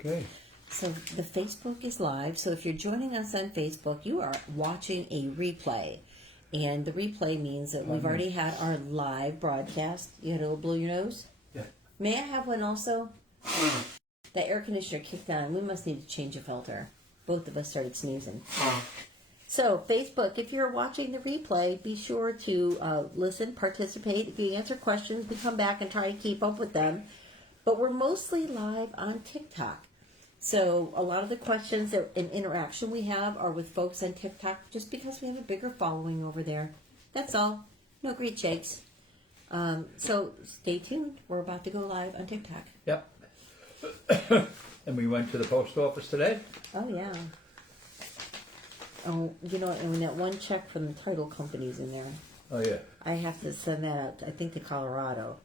Okay. So the Facebook is live. So if you're joining us on Facebook, you are watching a replay. And the replay means that we've already had our live broadcast. You had a little blow your nose? Yeah. May I have one also? The air conditioner kicked on. We must need to change a filter. Both of us started sneezing. So, Facebook, if you're watching the replay, be sure to listen, participate. If you answer questions, we come back and try to keep up with them. But we're mostly live on TikTok. So, a lot of the questions and interaction we have are with folks on TikTok just because we have a bigger following over there. That's all. No great shakes. So, stay tuned. We're about to go live on TikTok. Yep. And we went to the post office today. Oh, yeah. Oh, you know, and that one check from the title company's in there. Oh, yeah. I have to send that out, I think, to Colorado.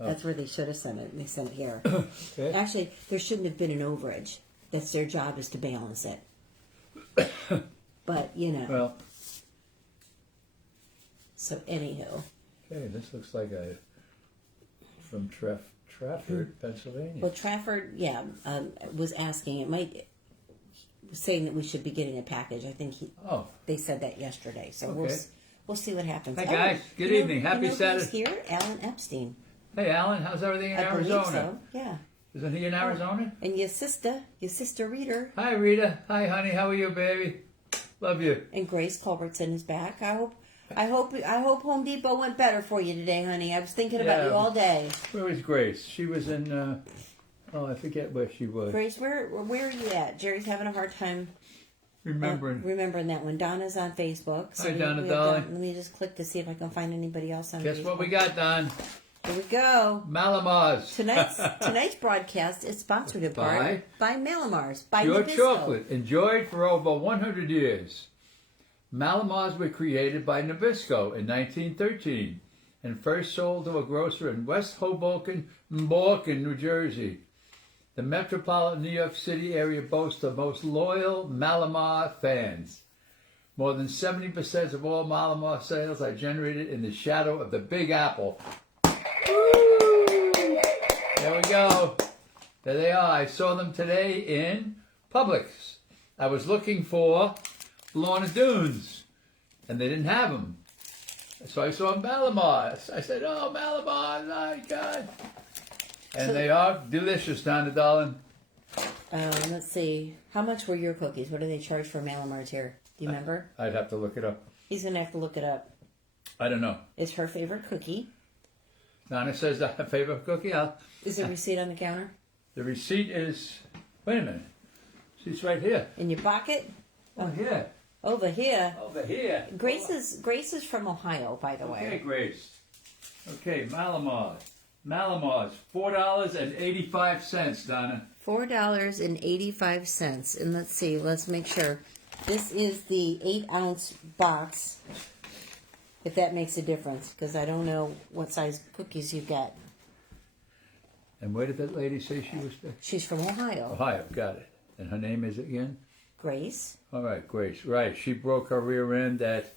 Oh. That's where they should have sent it, and they sent it here. Okay. Actually, there shouldn't have been an overage. That's their job, is to balance it. But, you know. Well. So, anywho. Okay, this looks like from Trafford, Pennsylvania. Well, Trafford, yeah, was asking. It might saying that we should be getting a package. I think they said that yesterday. So Okay. we'll see what happens. Hi guys, good evening. Happy Saturday. Who's here? Alan Epstein. Hey Alan, how's everything in I Arizona? believe so. Yeah. Isn't he in Arizona? And your sister Rita. Hi Rita. Hi honey. How are you, baby? Love you. And Grace Culbertson is back. I hope Home Depot went better for you today, honey. I was thinking about you all day. Where was Grace? She was in. I forget where she was. Grace, where are you at? Jerry's having a hard time remembering that one. Donna's on Facebook. Hi, Donna, darling. Let me just click to see if I can find anybody else on Facebook. Guess what we got, Don? Here we go. Malamars. Tonight's broadcast is sponsored in part by Malamars. By Pure Nabisco. chocolate, enjoyed for over 100 years. Malamars were created by Nabisco in 1913 and first sold to a grocer in West Hoboken, New Jersey. The metropolitan New York City area boasts the most loyal Malamar fans. More than 70% of all Malamar sales are generated in the shadow of the Big Apple. Woo! There we go. There they are. I saw them today in Publix. I was looking for Lorna Doones, and they didn't have them. So I saw Malamars. I said, oh, Malamars, my God. And they are delicious, Donna, darling. Let's see. How much were your cookies? What do they charge for Malamars here? Do you remember? I'd have to look it up. He's going to have to look it up. I don't know. It's her favorite cookie. Donna says that her favorite cookie. Is there a receipt on the counter? The receipt is, wait a minute. She's right here. In your pocket? Oh, here. Over here. Over here. Grace is from Ohio, by the way. Okay, Grace. Okay, Malamars. Malamars, $4.85, Donna. $4.85. And let's see, let's make sure. This is the 8-ounce box, if that makes a difference, because I don't know what size cookies you got. And where did that lady say she was? She's from Ohio. Ohio, got it. And her name is again? Grace. All right, Grace. Right, she broke her rear end at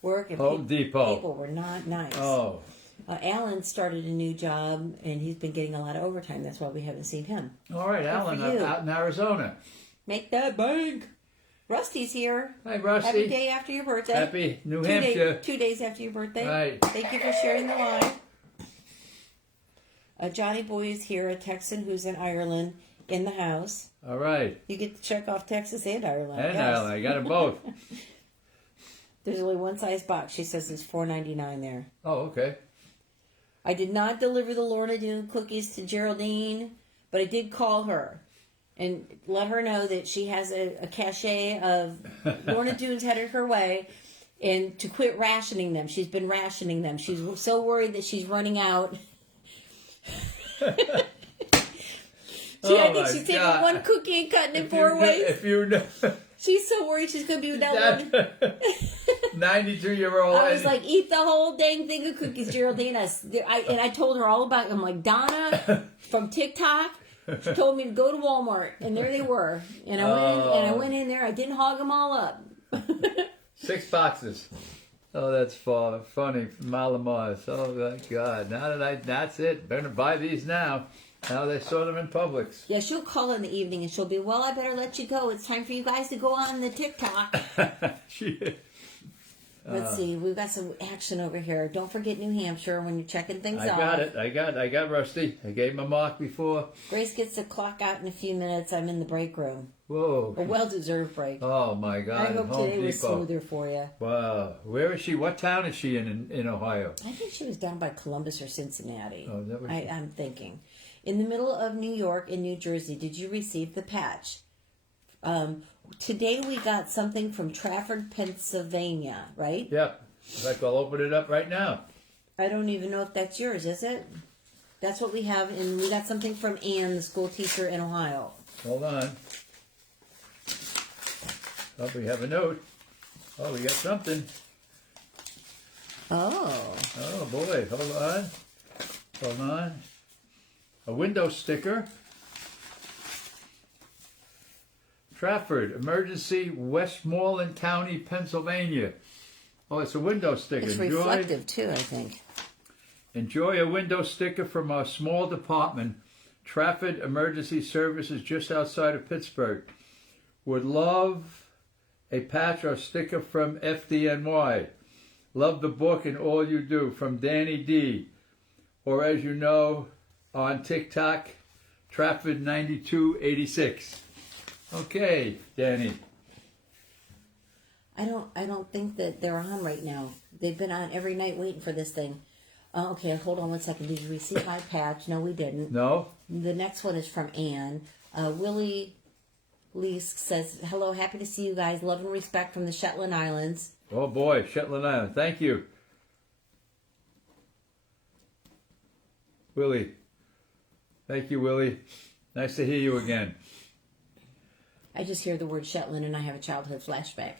Work and Home Depot. People were not nice. Oh. Alan started a new job, and he's been getting a lot of overtime. That's why we haven't seen him. All right, Alan, out in Arizona. Make that bank. Rusty's here. Hi, Rusty. Happy day after your birthday. Happy New Hampshire. 2 days after your birthday. Right. Thank you for sharing the live. Johnny Boy is here, a Texan who's in Ireland, in the house. All right. You get to check off Texas and Ireland. And Ireland. I got them both. There's only one size box. She says it's $4.99 there. Oh, okay. I did not deliver the Lorna Doone cookies to Geraldine, but I did call her and let her know that she has a cachet of Lorna Doone's headed her way, and to quit rationing them. She's been rationing them. She's so worried that she's running out. I think she's taking one cookie and cutting it 4 ways. If you know. She's so worried she's going to be without one. 92-year-old. I was like, eat the whole dang thing of cookies, Geraldine. And I told her all about it. I'm like, Donna from TikTok, she told me to go to Walmart. And there they were. And I went in there. I didn't hog them all up. 6 boxes. Oh, that's funny. Malamars. Oh, my God. That's it. Better buy these now. How they saw them in Publix. Yeah, she'll call in the evening and she'll be, well, I better let you go. It's time for you guys to go on the TikTok. Let's see. We've got some action over here. Don't forget New Hampshire when you're checking things out. I got Rusty. I gave him a mark before. Grace gets to clock out in a few minutes. I'm in the break room. Whoa. A well-deserved break. Oh, my God. I hope Home today was Depot. smoother for you. Wow. Where is she? What town is she in Ohio? I think she was down by Columbus or Cincinnati. Oh, that was I'm thinking. In the middle of New York and New Jersey, did you receive the patch? Today we got something from Trafford, Pennsylvania, right? Yep. In fact, I'll open it up right now. I don't even know if that's yours, is it? That's what we have, and we got something from Ann, the school teacher in Ohio. Hold on. Oh, we have a note. Oh, we got something. Oh. Oh, boy. Hold on. Hold on. A window sticker. Trafford, emergency, Westmoreland County, Pennsylvania. Oh, it's a window sticker. It's reflective, too, I think. Enjoy a window sticker from our small department, Trafford Emergency Services, just outside of Pittsburgh. Would love a patch or sticker from FDNY. Love the book and all you do, from Danny D. Or as you know, on TikTok, Trafford 9286. Okay, Danny. I don't think that they're on right now. They've been on every night waiting for this thing. Okay, hold on 1 second. Did you receive my patch? No, we didn't. No? The next one is from Ann. Willie Lease says, hello, happy to see you guys. Love and respect from the Shetland Islands. Oh boy, Shetland Island. Thank you. Willie. Thank you, Willie. Nice to hear you again. I just hear the word Shetland and I have a childhood flashback.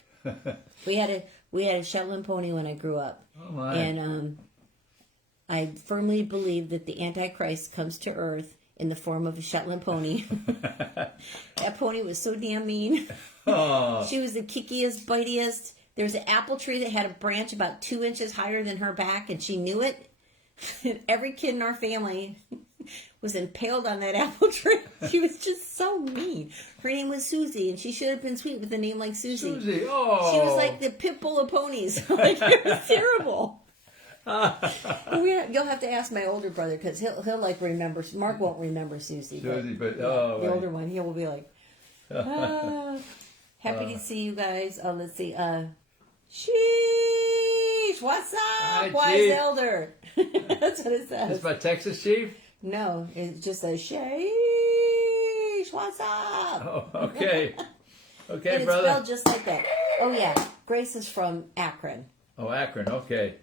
We had a Shetland pony when I grew up. Oh my. And I firmly believe that the Antichrist comes to Earth in the form of a Shetland pony. That pony was so damn mean. Oh. She was the kickiest, bitiest. There was an apple tree that had a branch about 2 inches higher than her back, and she knew it. Every kid in our family was impaled on that apple tree. She was just so mean. Her name was Susie, and she should have been sweet with a name like Susie. Susie, oh. She was like the pit bull of ponies. Like, it was terrible. You'll have to ask my older brother, because he'll like remember. Mark won't remember Susie. But the older one, he will be like, happy to see you guys. Let's see. Sheesh, what's up, Hi, wise Chief. elder? That's what it says. Is my Texas chief? No, it just says, sheesh, what's up? Oh, okay. Okay, And it's brother. spelled just like that. Oh, yeah. Grace is from Akron. Oh, Akron, okay.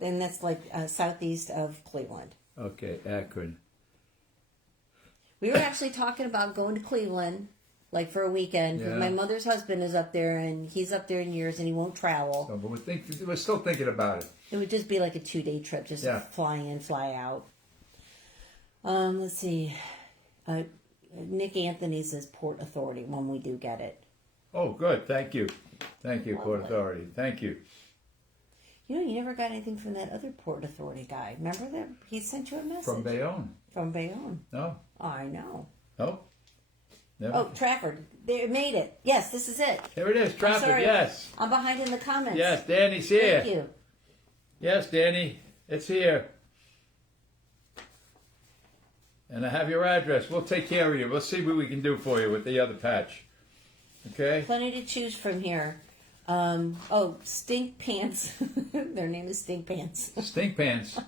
And that's like southeast of Cleveland. Okay, Akron. We were actually talking about going to Cleveland, like for a weekend, because my mother's husband is up there, and he's up there in years, and he won't travel. So, but we're still thinking about it. It would just be like a 2-day trip, just fly in, fly out. Let's see. Nick Anthony says Port Authority when we do get it. Oh, good. Thank you. Thank you, Port Authority. Thank you. You know, you never got anything from that other Port Authority guy. Remember that? He sent you a message. From Bayonne. From Bayonne. No. Oh, I know. No? Never. Oh, Trafford. They made it. Yes, this is it. Here it is, Trafford, sorry. yes. I'm behind in the comments. Yes, Danny's here. Thank you. Yes, Danny, it's here. And I have your address. We'll take care of you. We'll see what we can do for you with the other patch. Okay? Plenty to choose from here. Stink Pants. Their name is Stink Pants. Stink pants.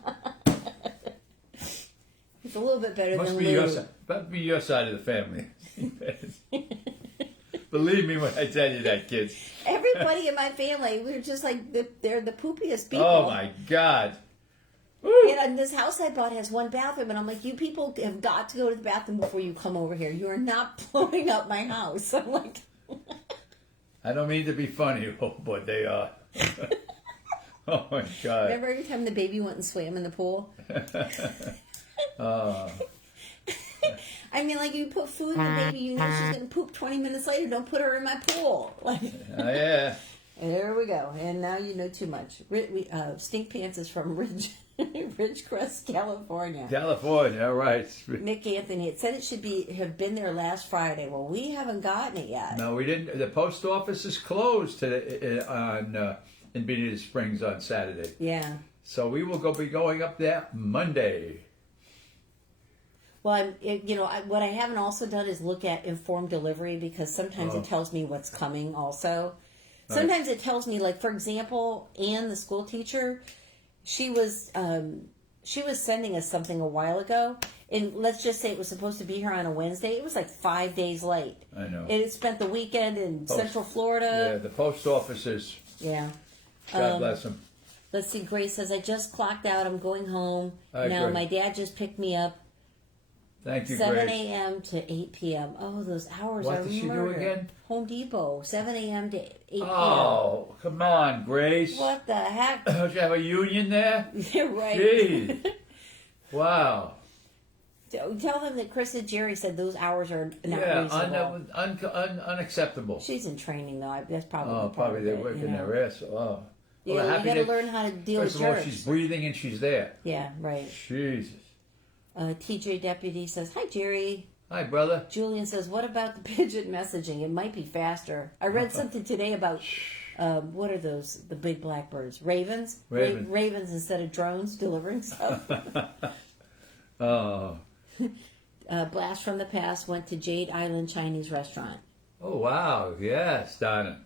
It's a little bit better Must than be Lou. your side. Must be your side of the family. Believe me when I tell you that, kids. Everybody in my family, we're just like, they're the poopiest people. Oh my God. And this house I bought has one bathroom, and I'm like, you people have got to go to the bathroom before you come over here. You are not blowing up my house. I'm like... I don't mean to be funny, but they are. Oh my God. Remember every time the baby went and swam in the pool? I mean, like, you put food in the baby, you know she's going to poop 20 minutes later. Don't put her in my pool. Like, Oh, yeah. there we go. And now you know too much. Stink Pants is from Ridgecrest, California. California, all right. Nick Anthony, it said it should have been there last Friday. Well, we haven't gotten it yet. No, we didn't. The post office is closed today in Benita Springs on Saturday. Yeah. So we will be going up there Monday. Well, what I haven't also done is look at informed delivery, because sometimes it tells me what's coming also. Sometimes it tells me, like, for example, Anne, the school teacher, she was sending us something a while ago, and let's just say it was supposed to be here on a Wednesday. It was like 5 days late. I know. It had spent the weekend in Central Florida. Yeah, the post offices. Yeah. God bless them. Let's see, Grace says, I just clocked out. I'm going home. Hi, Now, Grace. my dad just picked me up. Thank you, 7 Grace. a.m. to 8 p.m. Oh, those hours What are did she do murder. again? Home Depot, 7 a.m. to 8 p.m. Oh, come on, Grace. What the heck? Don't you have a union there? You're right. Jeez. Wow. Tell them that Chris and Jerry said those hours are not Yeah, reasonable. unacceptable. She's in training, though. That's probably Oh, part probably of they're it, working you know. their ass. Oh. Yeah, Well, you happy got to that- learn how to deal with First of all, jerks. she's breathing and she's there. Yeah, right. Jesus. TJ Deputy says, hi, Jerry. Hi, brother. Julian says, what about the pigeon messaging? It might be faster. I read something today about, what are those, the big blackbirds? Ravens? Raven. Ravens instead of drones delivering stuff. Oh. Blast from the Past went to Jade Island Chinese restaurant. Oh, wow. Yes, Donna.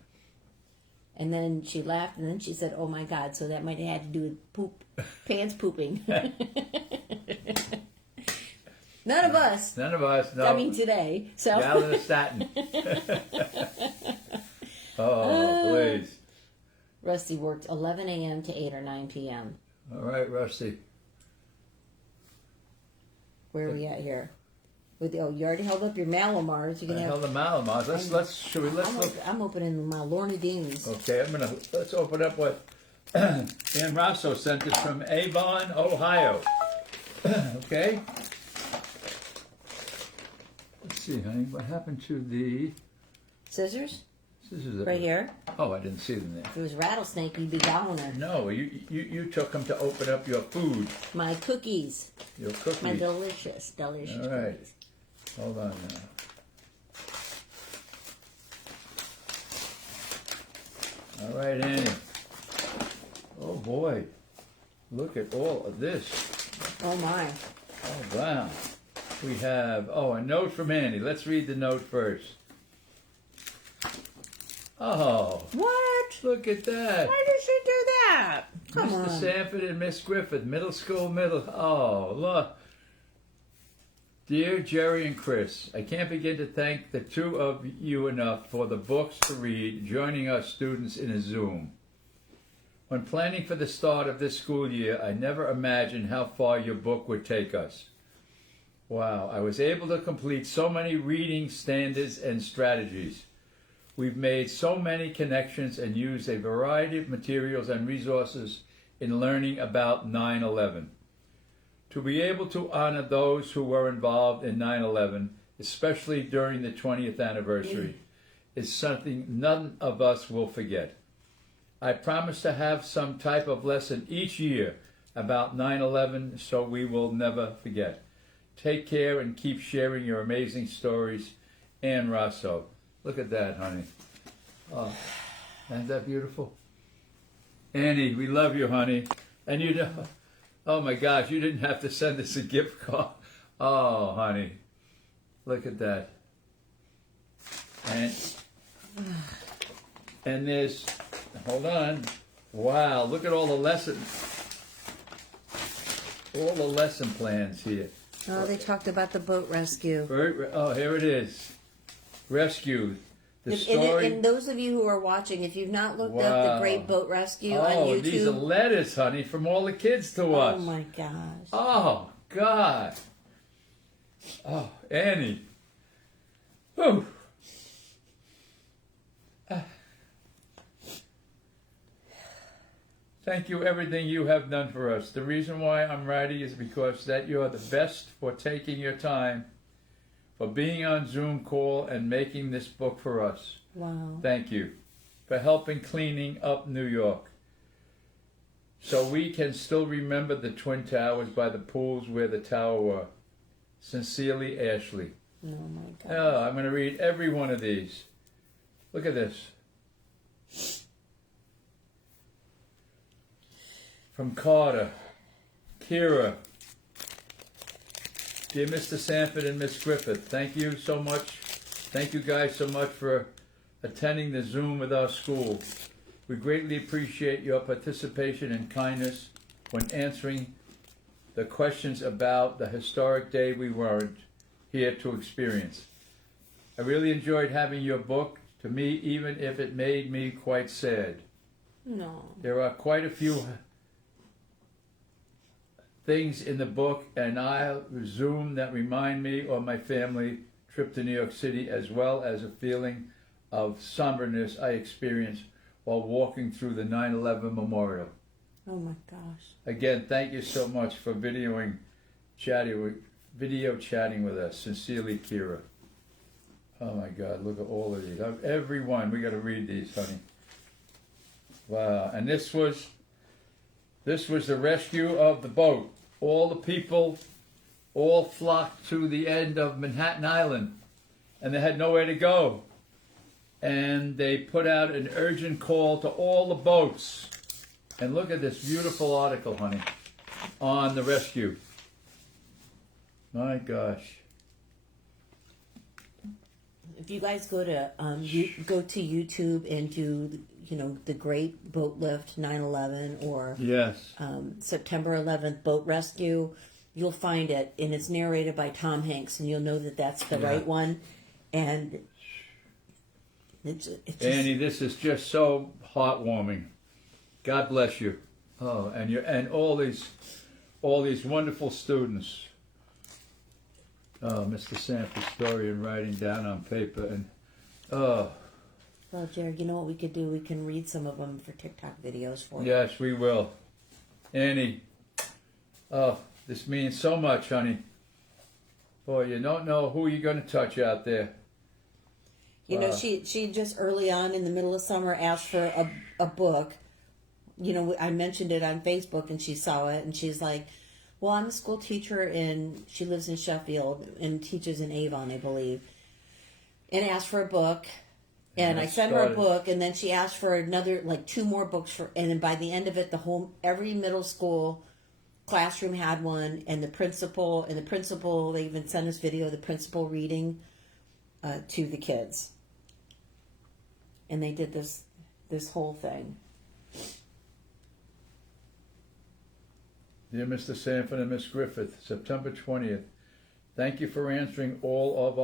And then she laughed, and then she said, oh my God, so that might have had to do with poop, pants pooping. None of us. None of us. No. I mean, today. So. Gallistatin. Oh, please. Rusty worked 11 a.m. to 8 or 9 p.m. All right, Rusty. Where are we at here? You already held up your Malamars. You're I gonna held have. the Malamars. Let's look. I'm opening my Lorna Deans. Okay, let's open up what Dan Rosso sent us from Avon, Ohio. Okay. Let's see, honey, what happened to the Scissors? scissors? Right here. Oh, I didn't see them there. If it was rattlesnake, you'd be down there. No, you took them to open up your food, My cookies. your cookies. My delicious All right. cookies. Hold on now. All right, Annie. Oh boy, look at all of this. Oh my. Oh wow. We have a note from Annie. Let's read the note first. Oh, What? look at that. Why did she do that? Come Mr. on. Sanford and Miss Griffith, middle school, Oh, look. Dear Jerry and Chris, I can't begin to thank the two of you enough for the books to read, joining us students in a Zoom. When planning for the start of this school year, I never imagined how far your book would take us. Wow, I was able to complete so many reading standards and strategies. We've made so many connections and used a variety of materials and resources in learning about 9/11. To be able to honor those who were involved in 9/11, especially during the 20th anniversary, is something none of us will forget. I promise to have some type of lesson each year about 9/11 so we will never forget. Take care and keep sharing your amazing stories. Ann Rosso. Look at that, honey. Oh, isn't that beautiful? Annie, we love you, honey. And you know, oh my gosh, you didn't have to send us a gift card. Oh, honey. Look at that. And there's, hold on. Wow, look at all the lesson plans here. Oh, they talked about the boat rescue. Oh, here it is. Rescue. The And, story. and those of you who are watching, if you've not looked up the Wow. Great Boat Rescue on Oh, YouTube. these are letters, honey, from all the kids to us. Oh my gosh. Oh, God. Oh, Annie. Whew. Thank you everything you have done for us. The reason why I'm writing is because that you are the best for taking your time, for being on Zoom call and making this book for us. Wow. Thank you. For helping cleaning up New York. so we can still remember the Twin Towers by the pools where the tower were. Sincerely, Ashley. Oh my God. Oh, I'm going to read every one of these. Look at this. From Carter, Kira, dear Mr. Sanford and Miss Griffith, thank you so much. Thank you guys so much for attending the Zoom with our school. We greatly appreciate your participation and kindness when answering the questions about the historic day we weren't here to experience. I really enjoyed having your book, to me, even if it made me quite sad. No. There are quite a few things in the book, and I'll resume that remind me of my family trip to New York City, as well as a feeling of somberness I experienced while walking through the 9/11 memorial. Oh my gosh. Again, thank you so much for video chatting with us. Sincerely, Kira. Oh my God, look at all of these. Every one, we got to read these, honey. Wow, and this was the rescue of the boat. All the people all flocked to the end of Manhattan Island, and they had nowhere to go. And they put out an urgent call to all the boats. And look at this beautiful article, honey, on the rescue. My gosh. If you guys go to go to YouTube and do the Great Boat Lift 9/11 or Yes. September 11th Boat Rescue, you'll find it, and it's narrated by Tom Hanks, and you'll know that that's the right one. And it's just, Annie, this is just so heartwarming. God bless you. Oh, and all these wonderful students. Oh, Mr. Sanford's story and writing down on paper, and well, Jared, you know what we could do? We can read some of them for TikTok videos for you. yes, we will. Annie, oh, this means so much, honey. Boy, you don't know who you're going to touch out there. You know, she just early on in the middle of summer asked for a book. You know, I mentioned it on Facebook, and she saw it, and she's like, well, I'm a school teacher, and she lives in Sheffield and teaches in Avon, I believe, and asked for a book. And I sent her a book, and then she asked for another, 2 more books and then by the end of it, every middle school classroom had one, and the principal, they even sent us video of the principal reading to the kids. And they did this whole thing. Dear Mr. Sanford and Miss Griffith, September 20th. Thank you for answering all of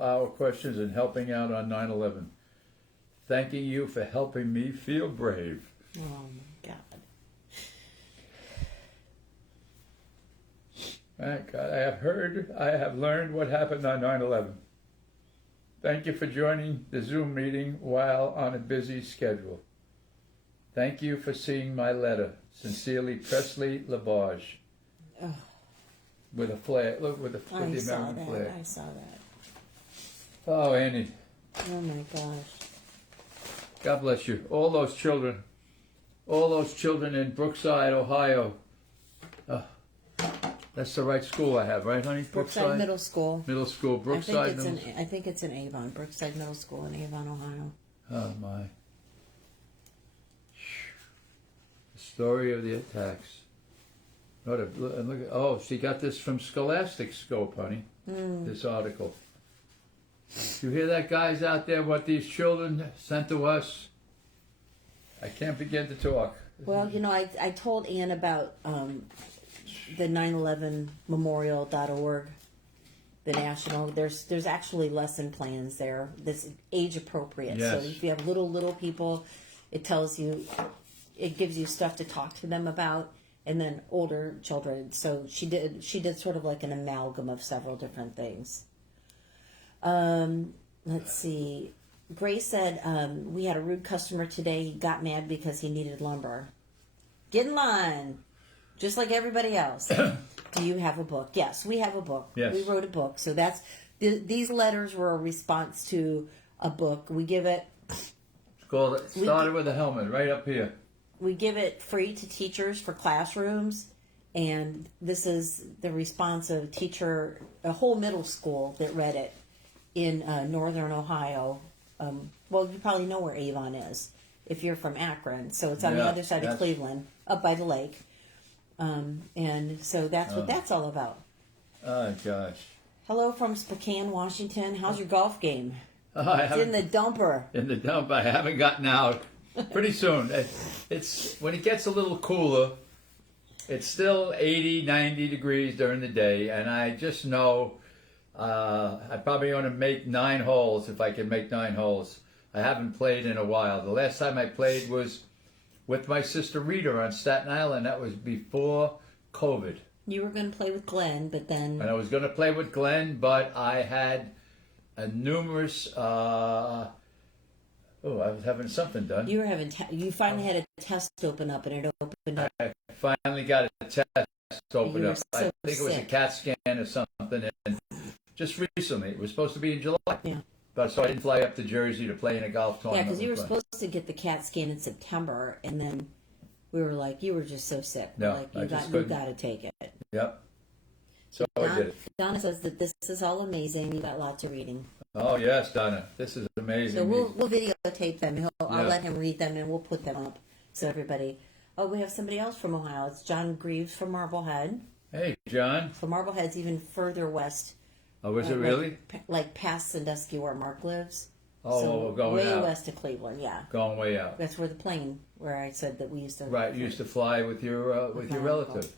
our questions and helping out on 9/11. Thanking you for helping me feel brave. Oh my God. I have learned what happened on 9/11. Thank you for joining the Zoom meeting while on a busy schedule. Thank you for seeing my letter. Sincerely, Presley Labarge. Oh. With a flag. Look, with the American flag. I saw that. Oh, Annie. Oh my gosh. God bless you. All those children in Brookside, Ohio. That's the right school I have, right, honey? Brookside Middle School. Middle School, Brookside. I think it's in Avon. Brookside Middle School in Avon, Ohio. Oh my. The story of the attacks. She got this from Scholastic Scope, honey. This article. You hear that, guys out there, what these children sent to us? I can't begin to talk. Well, I told Ann about the 9/11memorial.org, the national. There's actually lesson plans there that's age appropriate. Yes. So if you have little people, it gives you stuff to talk to them about, and then older children. So she did sort of like an amalgam of several different things. Let's see. Grace said, we had a rude customer today. He got mad because he needed lumber. Get in line, just like everybody else. Do you have a book? Yes, we have a book. Yes. We wrote a book. So these letters were a response to a book. We give it. It's called Started with a Helmet, right up here. we give it free to teachers for classrooms, and this is the response of a whole middle school that read it in northern Ohio. Well, you probably know where Avon is if you're from Akron, so it's on the other side of Cleveland, up by the lake. And so that's what that's all about. Oh, gosh. Hello from Spokane, Washington. How's your golf game? It's in the dumper. In the dump. I haven't gotten out. Pretty soon. It's when it gets a little cooler, it's still 80, 90 degrees during the day, and I just know I probably want to make 9 holes if I can make 9 holes. I haven't played in a while. The last time I played was with my sister Rita on Staten Island. That was before COVID. You were going to play with Glenn, but then... And I was going to play with Glenn, but I had numerous... I was having something done. You finally had a test open up, and it opened up. I finally got a test open up. So I think it was a CAT scan or something, and just recently. It was supposed to be in July. Yeah. But so I didn't fly up to Jersey to play in a golf tournament. Yeah, because you were supposed to get the CAT scan in September, and then we were like, you were just so sick. No, like, you got to take it. Yep. So I did it. Donna says that this is all amazing. You got lots of reading. Oh, yes, Donna. This is amazing. So we'll videotape them. I'll let him read them, and we'll put them up so everybody... Oh, we have somebody else from Ohio. It's John Greaves from Marblehead. Hey, John. So Marblehead's even further west. Oh, is it really? Like past Sandusky where Mark lives. Oh, so going way out. west of Cleveland, yeah. Going way out. That's where the plane, where I said that we used to... Right, you used to fly with your relative.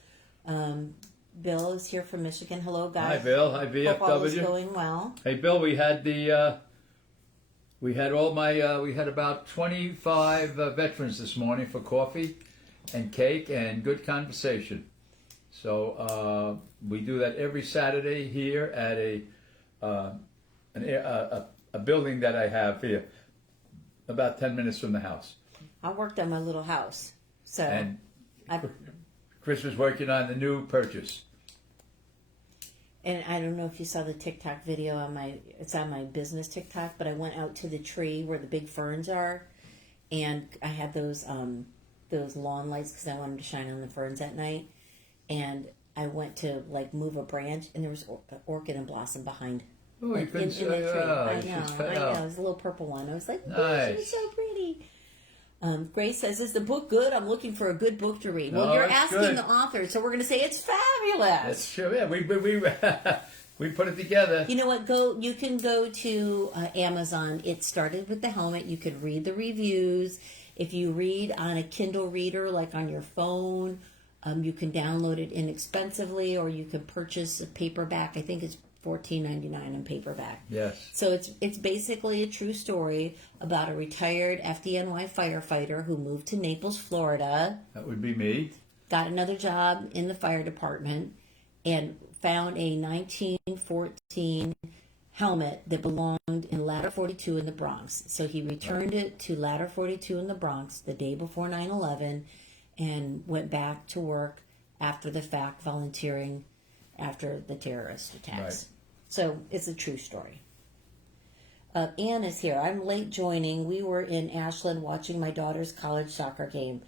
Bill is here from Michigan. Hello, guys. Hi, Bill. Hi, Hope all is VFW. going well. Hey, Bill, we had about 25 veterans this morning for coffee and cake and good conversation. So we do that every Saturday here at a building that I have here, about 10 minutes from the house. I worked on my little house, so And Chris was working on the new purchase. And I don't know if you saw the TikTok video it's on my business TikTok, but I went out to the tree where the big ferns are, and I had those lawn lights because I wanted to shine on the ferns at night, and I went to move a branch, and there was orchid and blossom behind. Oh, you couldn't in the tree. I know. It was a little purple one. I was like, nice. It was so pretty. Grace says, is the book good? I'm looking for a good book to read. Well, No, you're it's asking good. the author, so we're going to say it's fabulous. That's true. Yeah, we put it together. You know what? You can go to Amazon. It started with the helmet. You could read the reviews. If you read on a Kindle reader, like on your phone, you can download it inexpensively, or you can purchase a paperback. I think it's $14.99 in paperback. Yes. So it's basically a true story about a retired FDNY firefighter who moved to Naples, Florida. That would be me. Got another job in the fire department and found a 1914 helmet that belonged in Ladder 42 in the Bronx. So he returned it to Ladder 42 in the Bronx the day before 9/11 and went back to work after the fact, volunteering after the terrorist attacks. Right. So it's a true story. Ann is here. I'm late joining. We were in Ashland watching my daughter's college soccer game.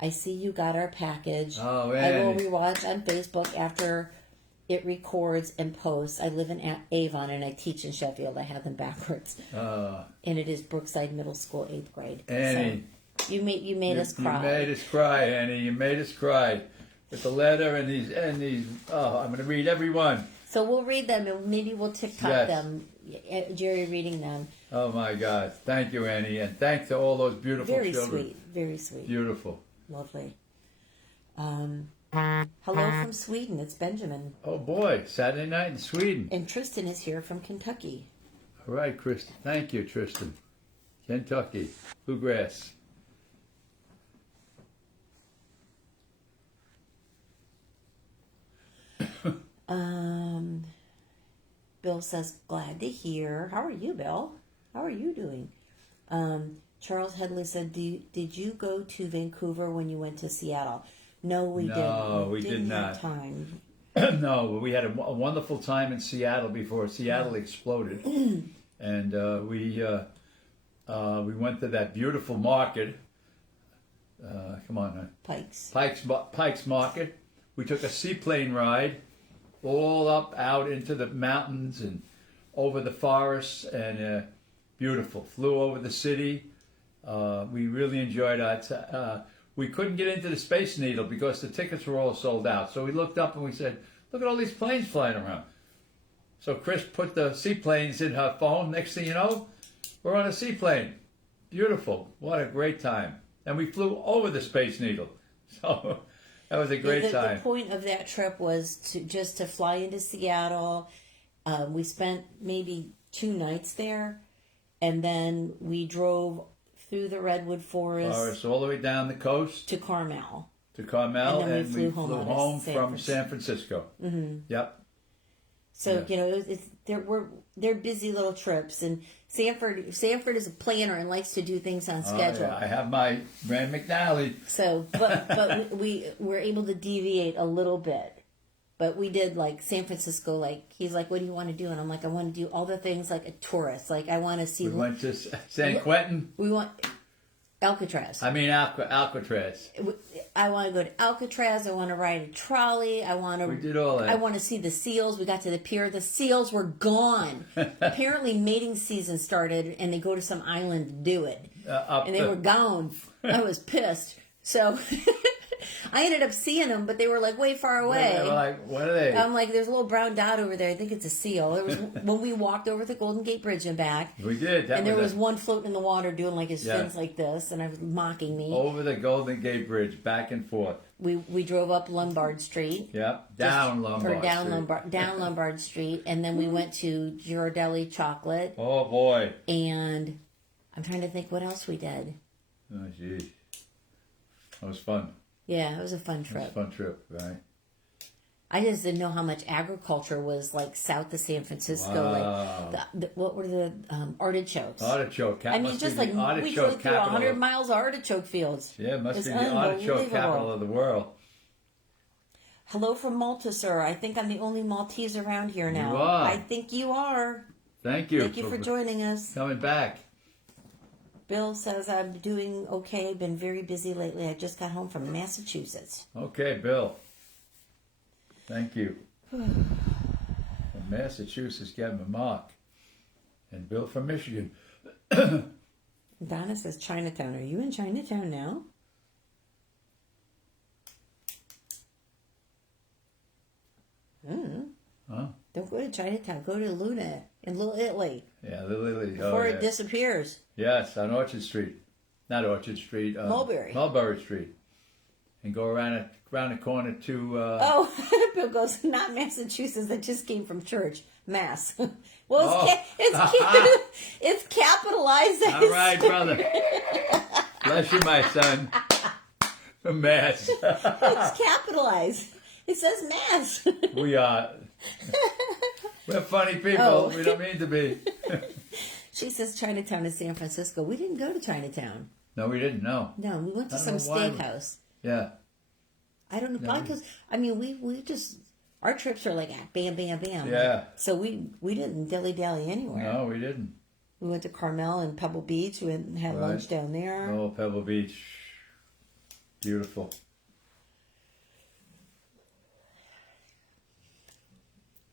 I see you got our package. Oh, I will Annie. rewatch on Facebook after it records and posts. I live in Avon and I teach in Sheffield. I have them backwards. And it is Brookside Middle School, 8th grade. Annie. So you made us cry. You made us cry, Annie. You made us cry. With the letter and these. Oh, I'm going to read every one. So we'll read them and maybe we'll TikTok them. Jerry reading them. Oh my God! Thank you, Annie, and thanks to all those beautiful Very children. sweet. Very sweet. Beautiful. Lovely. Hello from Sweden. It's Benjamin. Oh boy! Saturday night in Sweden. And Tristan is here from Kentucky. All right, Kristen. Thank you, Tristan. Kentucky, bluegrass. Bill says, glad to hear. How are you, Bill? How are you doing? Charles Headley said, did you go to Vancouver when you went to Seattle? No, we didn't. No, we did Didn't not. have time. No, we had a wonderful time in Seattle before Seattle exploded, and we went to that beautiful market come on, Pikes. Pikes Market. We took a seaplane ride all up out into the mountains and over the forests, and beautiful. Flew over the city. We really enjoyed it. We couldn't get into the Space Needle because the tickets were all sold out. So we looked up and we said, look at all these planes flying around. So Chris put the seaplanes in her phone. Next thing you know, we're on a seaplane. Beautiful. What a great time. And we flew over the Space Needle. So that was a great time. The point of that trip was to fly into Seattle. We spent maybe 2 nights there. And then we drove through the redwood forest all the way down the coast to Carmel. And then we flew home from San Francisco. Mm-hmm. Yep. So they're busy little trips, and Sanford is a planner and likes to do things on schedule. Yeah. I have my Rand McNally. So, but we were able to deviate a little bit. But we did like San Francisco. Like he's like, "What do you want to do?" And I'm like, "I want to do all the things like a tourist. Like I want to see." We went to San Quentin. We want Alcatraz. I mean Alcatraz. I want to go to Alcatraz. I want to ride a trolley. We did all that. I want to see the seals. We got to the pier. The seals were gone. Apparently, mating season started, and they go to some island to do it, and they were gone. I was pissed. So. I ended up seeing them, but they were like way far away. They were like, what are they? I'm like, there's a little brown dot over there. I think it's a seal. It was when we walked over the Golden Gate Bridge and back. We did. And there was one floating in the water doing like his fins like this, and I was mocking me. Over the Golden Gate Bridge, back and forth. We drove up Lombard Street. Yep, down Lombard Street, and then we went to Ghirardelli Chocolate. Oh boy! And I'm trying to think what else we did. Oh geez, that was fun. Yeah, it was a fun trip. It was a fun trip, right? I just didn't know how much agriculture was like south of San Francisco. Wow. Like, what were the artichokes? Artichoke. I mean, just like we flew through 100 miles of artichoke fields. Yeah, it must be the artichoke capital of the world. Hello from Malta, sir. I think I'm the only Maltese around here now. You are. I think you are. Thank you. Thank you for joining us. Coming back. Bill says I'm doing okay. Been very busy lately. I just got home from Massachusetts. Okay, Bill. Thank you. From Massachusetts gave him a mark. And Bill from Michigan. Donna says Chinatown. Are you in Chinatown now? Huh? Don't go to Chinatown. Go to Luna in Little Italy. Yeah, Little Italy. Before it disappears. Yes, on Orchard Street. Not Orchard Street. Mulberry Street. And go around the corner to... Bill goes, not Massachusetts. That just came from church. Mass. Well, it's capitalized. All right, brother. Bless you, my son. Mass. It's capitalized. It says Mass. We are. We're funny people. We don't mean to be. She says Chinatown is San Francisco. We didn't go to Chinatown. No, we didn't. No, we went to some steakhouse. Yeah. I don't know. Because, I mean, we just, our trips are like bam, bam, bam. Yeah. So we didn't dilly-dally anywhere. No, we didn't. We went to Carmel and Pebble Beach. We went and had lunch down there. Oh, Pebble Beach. Beautiful.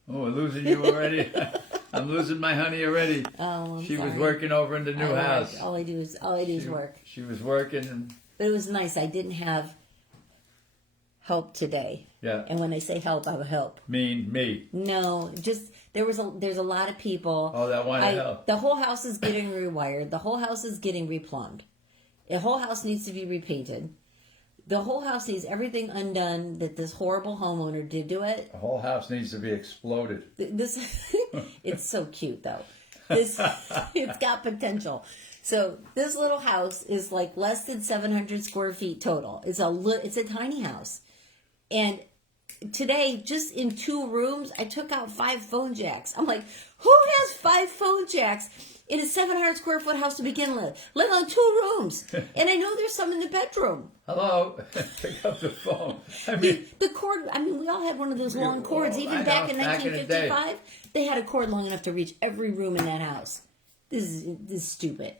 Oh, we're losing you already. I'm losing my honey already. Oh, she sorry. was working over in the new house. All I do is work. She was working, but it was nice. I didn't have help today. Yeah. And when I say help, I will help. Me. No, just there's a lot of people. Oh, that want to help. The whole house is getting rewired. The whole house is getting replumbed. The whole house needs to be repainted. The whole house needs everything undone that this horrible homeowner did to it. The whole house needs to be exploded. It's so cute though. It's got potential. So this little house is like less than 700 square feet total. It's a tiny house. And today, just in 2 rooms, I took out 5 phone jacks. I'm like, who has 5 phone jacks in a 700 square foot house to begin with, let alone 2 rooms? And I know there's some in the bedroom. Hello, pick up the phone. I mean, the cord. I mean, we all had one of those long cords. Even back in 1955, they had a cord long enough to reach every room in that house. This is stupid.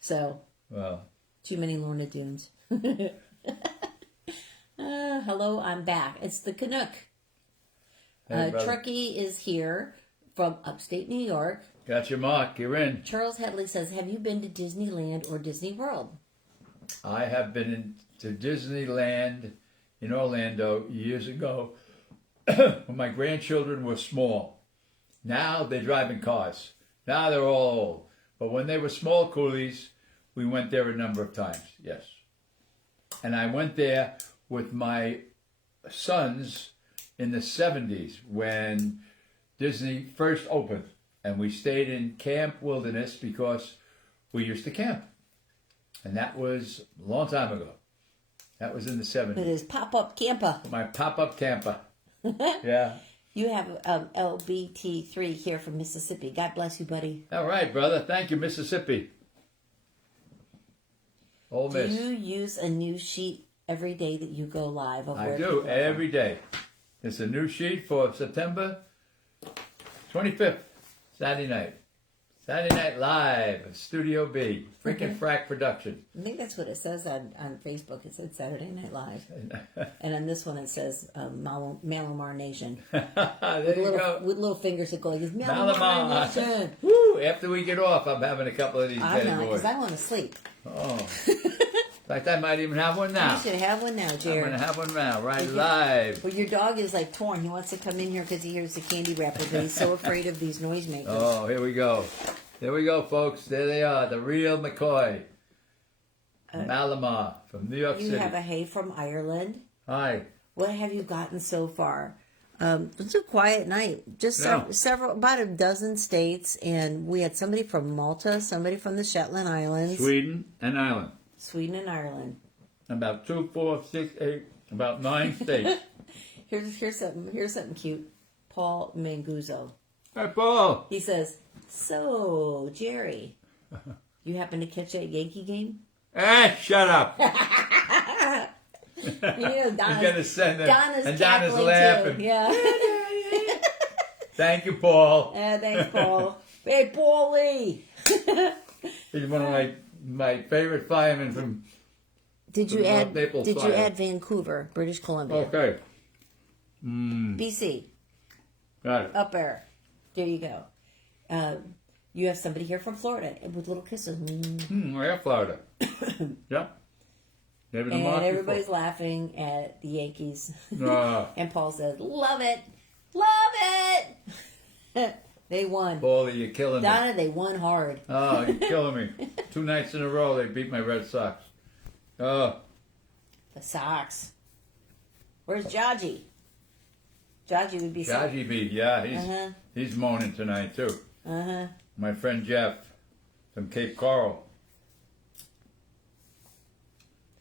So, well, Too many Lorna Doones. Hello, I'm back. It's the Canuck. Hey, brother. Truckee is here from upstate New York. Got your mark. You're in. Charles Headley says, have you been to Disneyland or Disney World? I have been to Disneyland in Orlando years ago when my grandchildren were small. Now they drive in cars. Now they're all old. But when they were small coolies, we went there a number of times, yes. And I went there with my sons in the 70s when Disney first opened. And we stayed in Camp Wilderness because we used to camp. And that was a long time ago. That was in the 70s. It is pop-up camper. My pop-up camper. Yeah. You have LBT3 here from Mississippi. God bless you, buddy. All right, brother. Thank you, Mississippi. Ole Miss. Do you use a news sheet every day that you go live? I do, every day. It's a new sheet for September 25th, Saturday night. Saturday Night Live, Studio B, Freaking Frack Production. I think that's what it says on Facebook. It said Saturday Night Live. And on this one it says Malamar Nation. There you go. With little fingers that go like this. Malamar Nation. Woo! After we get off, I'm having a couple of these I'm bad not, boys. because I want to sleep. Oh. In fact, I might even have one now. You should have one now, Jared. I'm going to have one now, right live. Well, your dog is like torn. He wants to come in here because he hears the candy wrapper, but he's so afraid of these noisemakers. Oh, here we go. There we go, folks. There they are, the real McCoy. Malamar from New York City. You have a hey from Ireland. Hi. What have you gotten so far? It's a quiet night. Just several, about a dozen states, and we had somebody from Malta, somebody from the Shetland Islands. Sweden and Ireland. Sweden and Ireland. About 2, 4, 6, 8, about 9 states. Here's something cute. Paul Manguzo. Hey, Paul. He says, "So, Jerry, you happen to catch that Yankee game?" Shut up. You know, Donna's going to send it. Donna's And Donna's cackling laughing. too. Yeah. Thank you, Paul. Thanks, Paul. Hey, Paulie. He's one of my favorite firemen from Did you add Naples Did fire. you add Vancouver, British Columbia? Okay. BC. Got it. Up there. There you go. You have somebody here from Florida with little kisses. Yeah, Florida. Yep. David And Dinkins. everybody's laughing at the Yankees. Ah. And Paul says, "Love it. Love it." They won. Paulie, you're killing me. Donna, they won hard. Oh, you're killing me. 2 nights in a row they beat my Red Sox. Oh. The Sox. Where's Jaji? Jaji would be Jaji beat, yeah. He's moaning tonight, too. My friend Jeff from Cape Coral.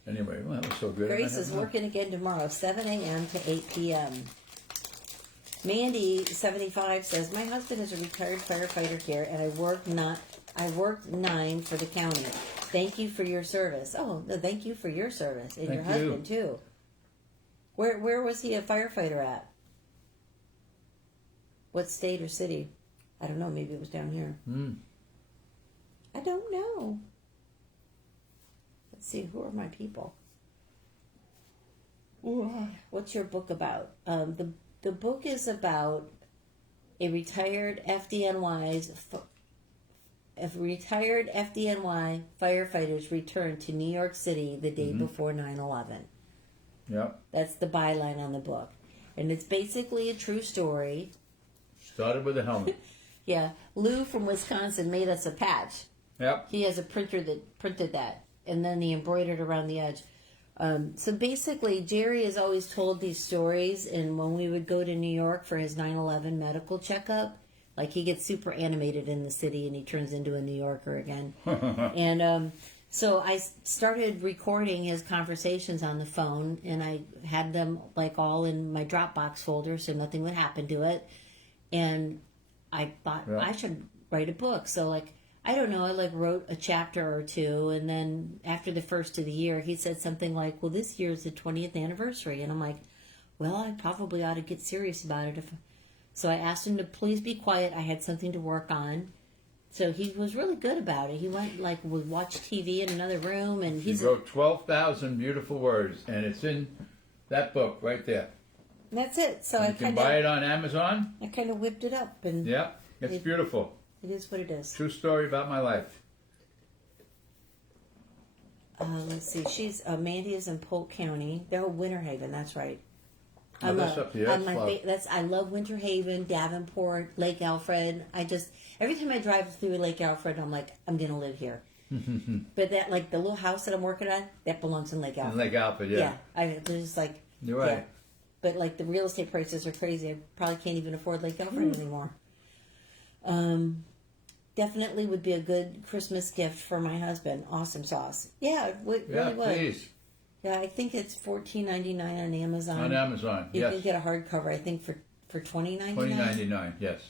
Anyway, well, that was so good. Grace is working again tomorrow, 7 a.m. to 8 p.m. Mandy, 75, says, "My husband is a retired firefighter here, and I worked 9 for the county. Thank you for your service." Oh, no, thank you for your service. And Thank your husband, too. Where was he a firefighter at? What state or city? I don't know. Maybe it was down here. I don't know. Let's see. Who are my people? What's your book about? The book is about a retired FDNY firefighters returned to New York City the day before 9/11. Yep. That's the byline on the book. And it's basically a true story. Started with a helmet. Yeah. Lou from Wisconsin made us a patch. Yep. He has a printer that printed that. And then he embroidered around the edge. So basically, Jerry has always told these stories. And when we would go to New York for his 9/11 medical checkup, like he gets super animated in the city and he turns into a New Yorker again. And so I started recording his conversations on the phone, and I had them like all in my Dropbox folder so nothing would happen to it. And I thought I should write a book. So like, I don't know, I like wrote a chapter or two, and then after the first of the year, he said something like, "Well, this year's the 20th anniversary." And I'm like, well, I probably ought to get serious about it. So I asked him to please be quiet. I had something to work on. So he was really good about it. He went would watch TV in another room, and He wrote 12,000 beautiful words, and it's in that book right there. That's it. So You can buy it on Amazon. I kind of whipped it up, and Yeah, it's beautiful. it is what it is. True story about my life. Let's see. She's Mandy is in Polk County. They're in Winter Haven. That's right. Oh, that's up here. I love Winter Haven, Davenport, Lake Alfred. Every time I drive through Lake Alfred, I'm like, I'm gonna live here. But that, like, the little house that I'm working on, that belongs in Lake Alfred. In Lake Alfred, yeah. I just like. You're right. Yeah. But like the real estate prices are crazy. I probably can't even afford Lake Alfred anymore. Definitely would be a good Christmas gift for my husband. Awesome sauce. Yeah, it really would. Please. Yeah, I think it's $14.99 on Amazon. On Amazon, You yes. can get a hardcover, I think, for $20.99. $20.99, yes.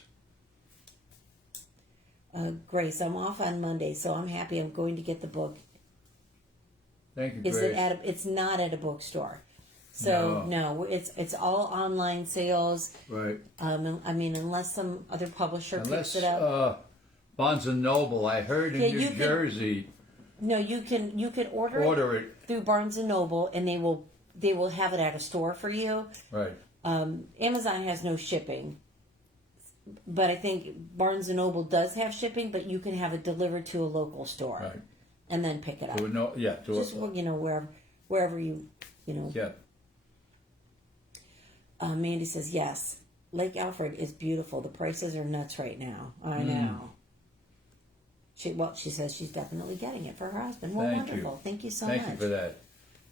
Grace, I'm off on Monday, so I'm happy. I'm going to get the book. Thank you, Is Grace. it's not at a bookstore. So no, it's all online sales. Right. I mean, unless some other publisher picks it up. Barnes and Noble, I heard in New Jersey. No, you can order it through Barnes and Noble, and they will have it at a store for you. Right. Amazon has no shipping, but I think Barnes and Noble does have shipping. But you can have it delivered to a local store, Right. and then pick it up. Just Wherever you. Yeah. Mandy says yes. Lake Alfred is beautiful. The prices are nuts right now. I know. She says she's definitely getting it for her husband. Well, wonderful. Thank you so much. Thank you for that.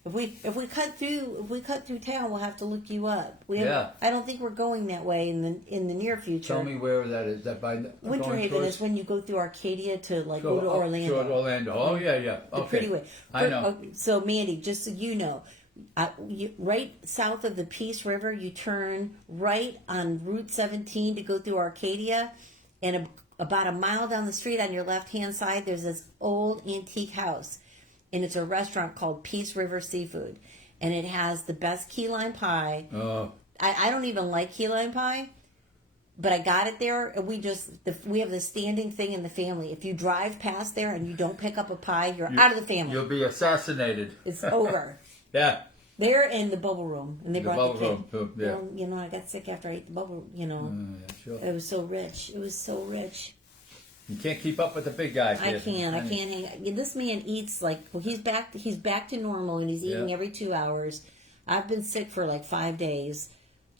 If we cut through town, we'll have to look you up. Yeah. I don't think we're going that way in the near future. Tell me where that is. That by Winter Haven is when you go through Arcadia to go to Orlando. To Orlando. Oh yeah. The Okay. pretty way. I know. So Mandy, just so you know, right south of the Peace River, you turn right on Route 17 to go through Arcadia, and about a mile down the street on your left-hand side, there's this old antique house, and it's a restaurant called Peace River Seafood, and it has the best key lime pie. Oh. I don't even like key lime pie, but I got it there, and we have this standing thing in the family. If you drive past there and you don't pick up a pie, you're out of the family. You'll be assassinated. It's over. Yeah. They're in the bubble room, and they brought the kid. Room, yeah. Well, I got sick after I ate the bubble. Yeah, sure. It was so rich. It was so rich. You can't keep up with the big guy. I can't hang. This man eats he's back to normal, and he's eating every 2 hours. I've been sick for like 5 days,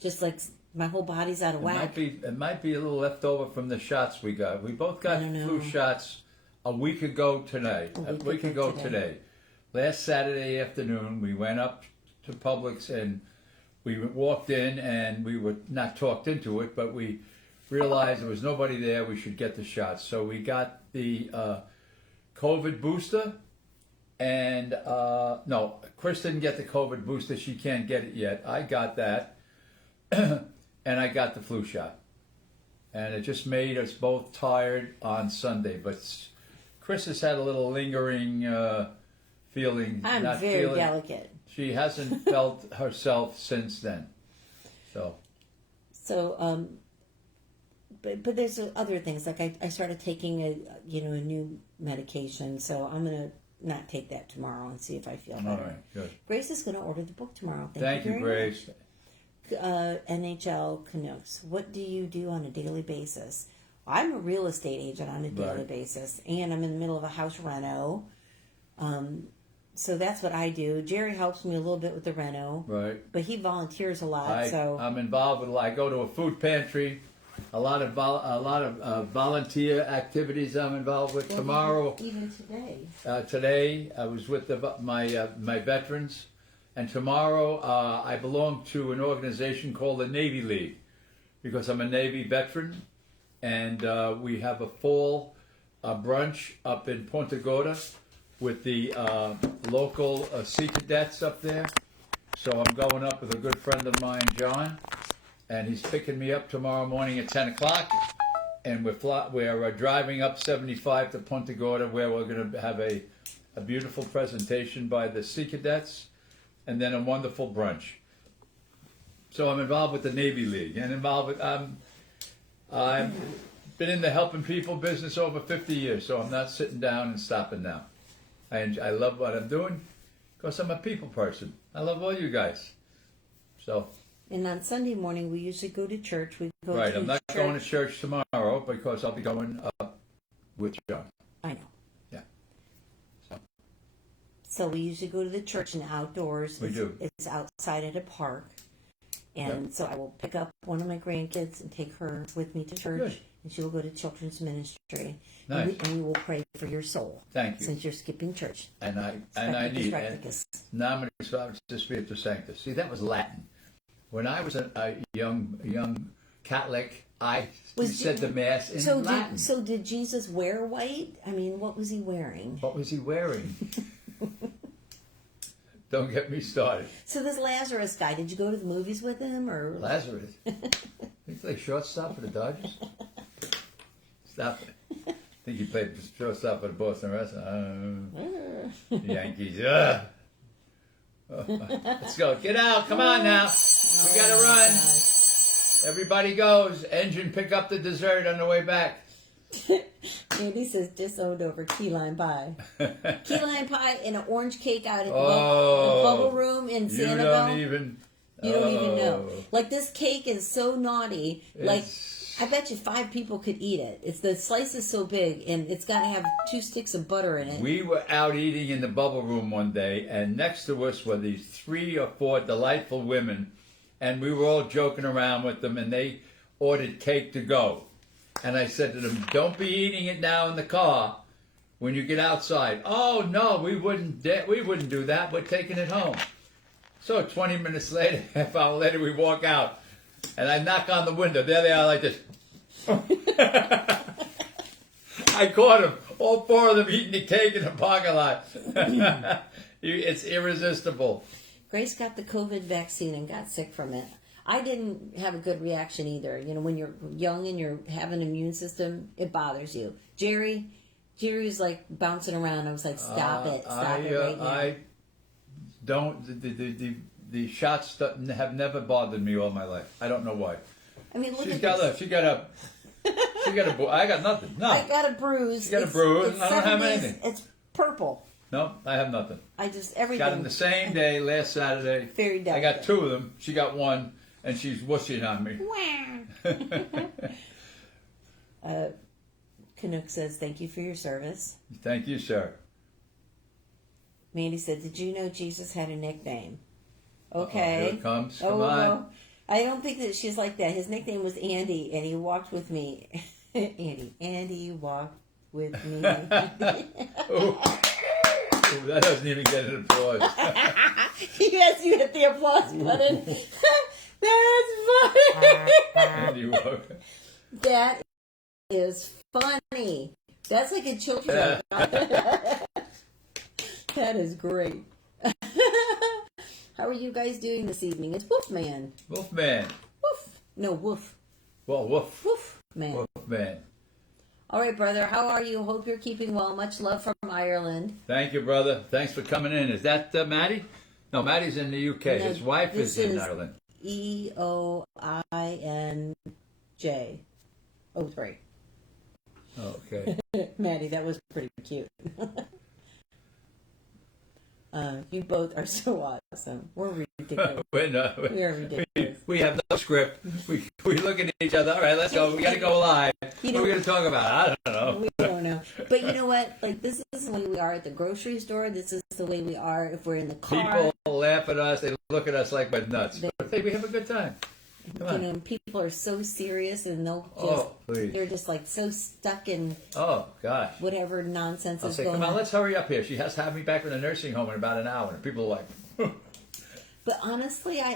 just like my whole body's out of whack. It might be a little left over from the shots we got. We both got flu shots a week ago today. A week ago today. Last Saturday afternoon, we went up to Publix, and we walked in, and we were not talked into it, but we realized there was nobody there. We should get the shots. So we got the COVID booster, and no, Chris didn't get the COVID booster. She can't get it yet. I got that, and I got the flu shot. And it just made us both tired on Sunday. But Chris has had a little lingering feeling. I'm very delicate. She hasn't felt herself since then. So, but there's other things. Like I started taking a new medication, so I'm gonna not take that tomorrow and see if I feel better. All right, good. Grace is gonna order the book tomorrow. Thank you, Grace. NHL Canucks. What do you do on a daily basis? I'm a real estate agent on a daily basis, and I'm in the middle of a house reno. So that's what I do. Jerry helps me a little bit with the reno, right? But he volunteers a lot. I'm involved with. I go to a food pantry. A lot of volunteer activities I'm involved with. Well, Tomorrow, even today. Today I was with my veterans, and tomorrow I belong to an organization called the Navy League, because I'm a Navy veteran, and we have a fall brunch up in Punta Gorda with the local Sea Cadets up there. So I'm going up with a good friend of mine, John, and he's picking me up tomorrow morning at 10 o'clock, and we're driving up 75 to Punta Gorda, where we're going to have a beautiful presentation by the Sea Cadets, and then a wonderful brunch. So I'm involved with the Navy League, and involved with I'm been in the helping people business over 50 years, so I'm not sitting down and stopping now. I love what I'm doing because I'm a people person. I love all you guys. So. And on Sunday morning, we usually go to church. We go Right, to I'm not going to church tomorrow because I'll be going up with John. I know. Yeah. So we usually go to the church and outdoors. We do. It's outside at a park. And so I will pick up one of my grandkids and take her with me to church. Good. And she will go to children's ministry. Nice. And we will pray for your soul. Thank you. Since you're skipping church. And I need Nomen Spiritus Sanctus. See, that was Latin. When I was a young Catholic, I said the Mass in Latin. So did Jesus wear white? I mean, what was he wearing? What was he wearing? Don't get me started. So this Lazarus guy, did you go to the movies with him, or Lazarus? He played shortstop for the Dodgers. Stop it. I think he played shortstop for the Boston Red Sox. The Yankees. Let's go. Get out. Come on now. We gotta run. Everybody goes. Engine, pick up the dessert on the way back. Andy says disowned over key lime pie. Key lime pie and an orange cake out at the Oh, bubble room in Sanibel. You don't even know. Like, this cake is so naughty. Like, I bet you 5 people could eat it. It's the slice is so big, and it's got to have 2 sticks of butter in it. We were out eating in the bubble room one day, and next to us were these 3 or 4 delightful women, and we were all joking around with them, and they ordered cake to go. And I said to them, don't be eating it now in the car when you get outside. Oh, no, we wouldn't do that. We're taking it home. So 20 minutes later, half hour later, we walk out, and I knock on the window. There they are like this. I caught them, all 4 of them eating the cake in the parking lot. It's irresistible. Grace got the COVID vaccine and got sick from it. I didn't have a good reaction either. You know, when you're young and you have an immune system, it bothers you. Jerry was like bouncing around. I was like, stop it right now. I don't. The shots have never bothered me all my life. I don't know why. I mean, look She at got this. a. I got nothing. No. I got a bruise. She got a bruise. It's I don't have 7 days. anything. It's purple. No, I have nothing. Everything. Got them the same day, last Saturday. Very delicate. I got 2 of them. She got 1, and she's whooshing on me. Canuck says, thank you for your service. Thank you, sir. Mandy said, did you know Jesus had a nickname? Okay. Here it comes. Come on. No. I don't think that she's like that. His nickname was Andy, and he walked with me. Andy walked with me. Ooh, that doesn't even get an applause. Yes, you hit the applause button. That's funny. Andy Walker. That is funny. That's like a children's joke. That is great. How are you guys doing this evening? It's Wolfman. Wolfman. Woof. No, Woof. Well, woof. Woof, man. Wolfman. All right, brother. How are you? Hope you're keeping well. Much love from Ireland. Thank you, brother. Thanks for coming in. Is that Maddie? No, Maddie's in the UK. No, His wife is in Ireland. EOINJ. Oh, 3. Okay. Maddie, that was pretty cute. You both are so awesome. We're ridiculous. We are ridiculous. We have no script. We look at each other. All right, let's go. We got to go live. What are we going to talk about? I don't know. We don't know. But you know what? Like, this is the way we are at the grocery store. This is the way we are if we're in the car. People laugh at us. They look at us like we're nuts. But hey, we have a good time. Come on. You know, people are so serious and they'll just, they're just like so stuck in whatever nonsense I'll is say, going come on, on. let's hurry up here. She has to have me back in the nursing home in about an hour. And people are like, But honestly, I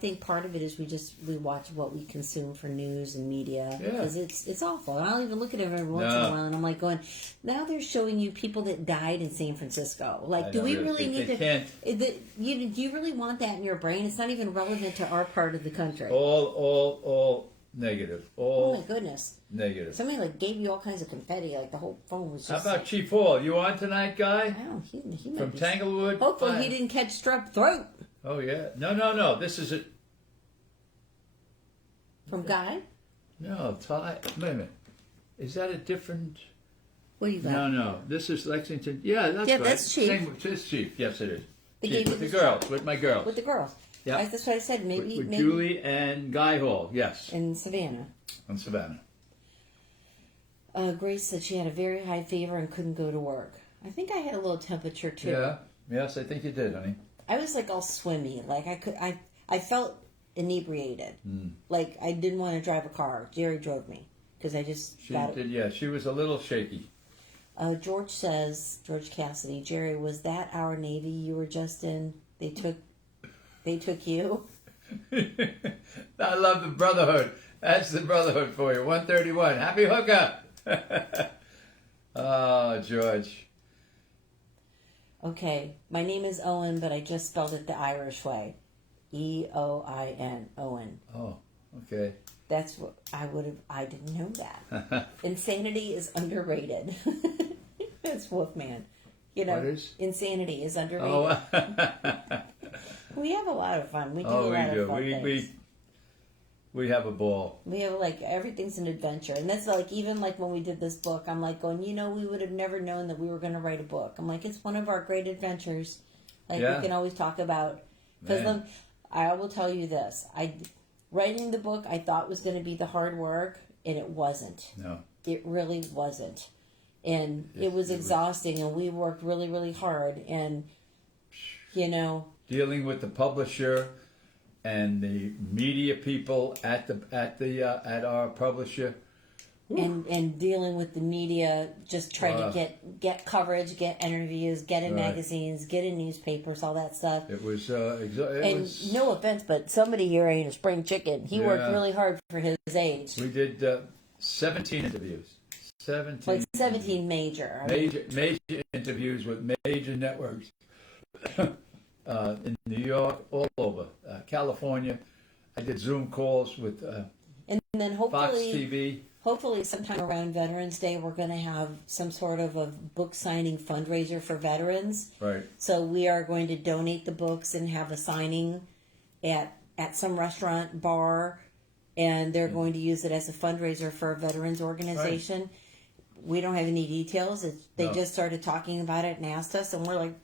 think part of it is we watch what we consume for news and media because it's awful. And I'll even look at it every once in a while, and I'm like going, now they're showing you people that died in San Francisco. Like, do we really need to? Do you really want that in your brain? It's not even relevant to our part of the country. All negative. Oh my goodness. Negative. Somebody like gave you all kinds of confetti. Like the whole phone was just. How about Chief Hall? You on tonight, guy? I don't. He might From be, Tanglewood. hopefully he didn't catch strep throat. Oh yeah. No. This is it. From Guy? No, Ty. Wait a minute. Is that a different? What do you got? No. This is Lexington. Yeah, that's right. That's Chief. It's Chief. Yes, it is. They Chief, gave with you the the girls, with my girls. With the girls. Yeah. That's what I said. Maybe With maybe Julie and Guy Hall. Yes. in Savannah. In Savannah. Grace said she had a very high fever and couldn't go to work. I think I had a little temperature too. Yeah. Yes, I think you did, honey. I was like all swimmy. Like I felt inebriated. Like I didn't want to drive a car. Jerry drove me because I just She did. Yeah, she was a little shaky. George says, George Cassidy, Jerry, was that our Navy you were just in? They took you? I love the brotherhood. That's the brotherhood for you. 131. Happy hookup. Oh, George. Okay, my name is Owen, but I just spelled it the Irish way. E-O-I-N, Owen. Oh, okay. That's what I didn't know that. Insanity is underrated. That's Wolfman. You know, What is? insanity is underrated. Oh, We have a lot of fun. We do a lot of fun things. We have a ball. We have like everything's an adventure, and that's like even like when we did this book, I'm like going, we would have never known that we were going to write a book. I'm like, it's one of our great adventures. Like Yeah. we can always talk about. Because I will tell you this, writing the book I thought was going to be the hard work, and it wasn't. No. It really wasn't, and it was exhausting, and we worked really, really hard, and Dealing with the publisher and the media people at our publisher. and dealing with the media, just trying to get coverage, get interviews, get in magazines, get in newspapers, all that stuff. It was No offense, but somebody here ain't a spring chicken. He worked really hard for his age. We did 17 interviews. 17. Like 17 major. Major interviews with major networks in New York, all over California. I did Zoom calls with And then Fox TV. Hopefully sometime around Veterans Day, we're going to have some sort of a book signing fundraiser for veterans. Right. So we are going to donate the books and have a signing at some restaurant, bar, and they're going to use it as a fundraiser for a veterans organization. Right. We don't have any details. They just started talking about it and asked us, and we're like...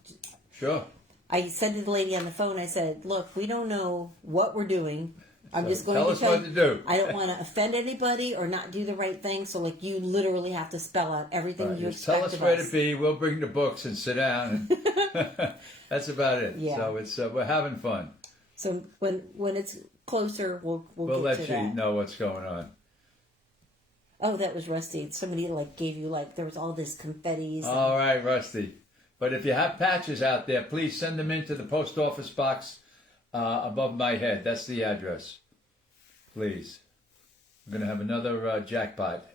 Sure. I said to the lady on the phone, I said, look, we don't know what we're doing. I'm just going tell to us tell what to do. I don't want to offend anybody or not do the right thing. So, like, you literally have to spell out everything you expect tell us of where us. to be. We'll bring the books and sit down. And that's about it. Yeah. So it's we're having fun. So when it's closer, we'll get let to you that. know what's going on. Oh, that was Rusty. Somebody gave you there was all this confetti. All right, Rusty. But if you have patches out there, please send them into the post office box above my head. That's the address. Please. I'm going to have another jackpot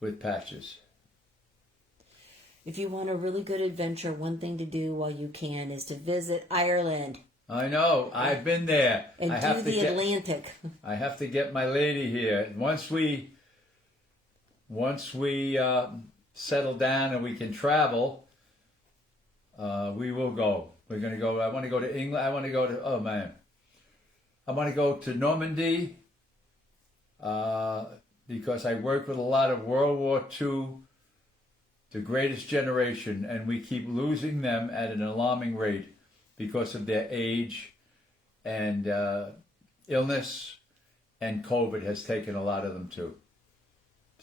with patches. If you want a really good adventure, one thing to do while you can is to visit Ireland. I know. I've been there. And do the Atlantic. I have to get my lady here. Once we settle down and we can travel, we will go. We're going to go. I want to go to England. I want to go to, I want to go to Normandy because I work with a lot of World War II, the greatest generation, and we keep losing them at an alarming rate because of their age and illness, and COVID has taken a lot of them too.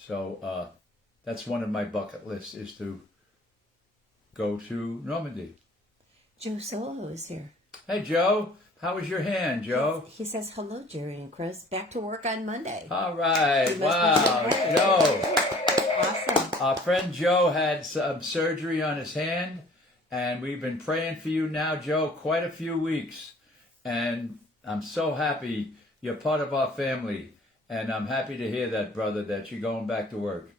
So that's one of my bucket lists, is to go to Normandy. Joe Solo is here. Hey, Joe. How was your hand, Joe? He says, hello, Jerry and Chris. Back to work on Monday. All right. Wow. Joe. Awesome. Our friend Joe had some surgery on his hand, and we've been praying for you now, Joe, quite a few weeks. And I'm so happy you're part of our family. And I'm happy to hear that, brother, that you're going back to work.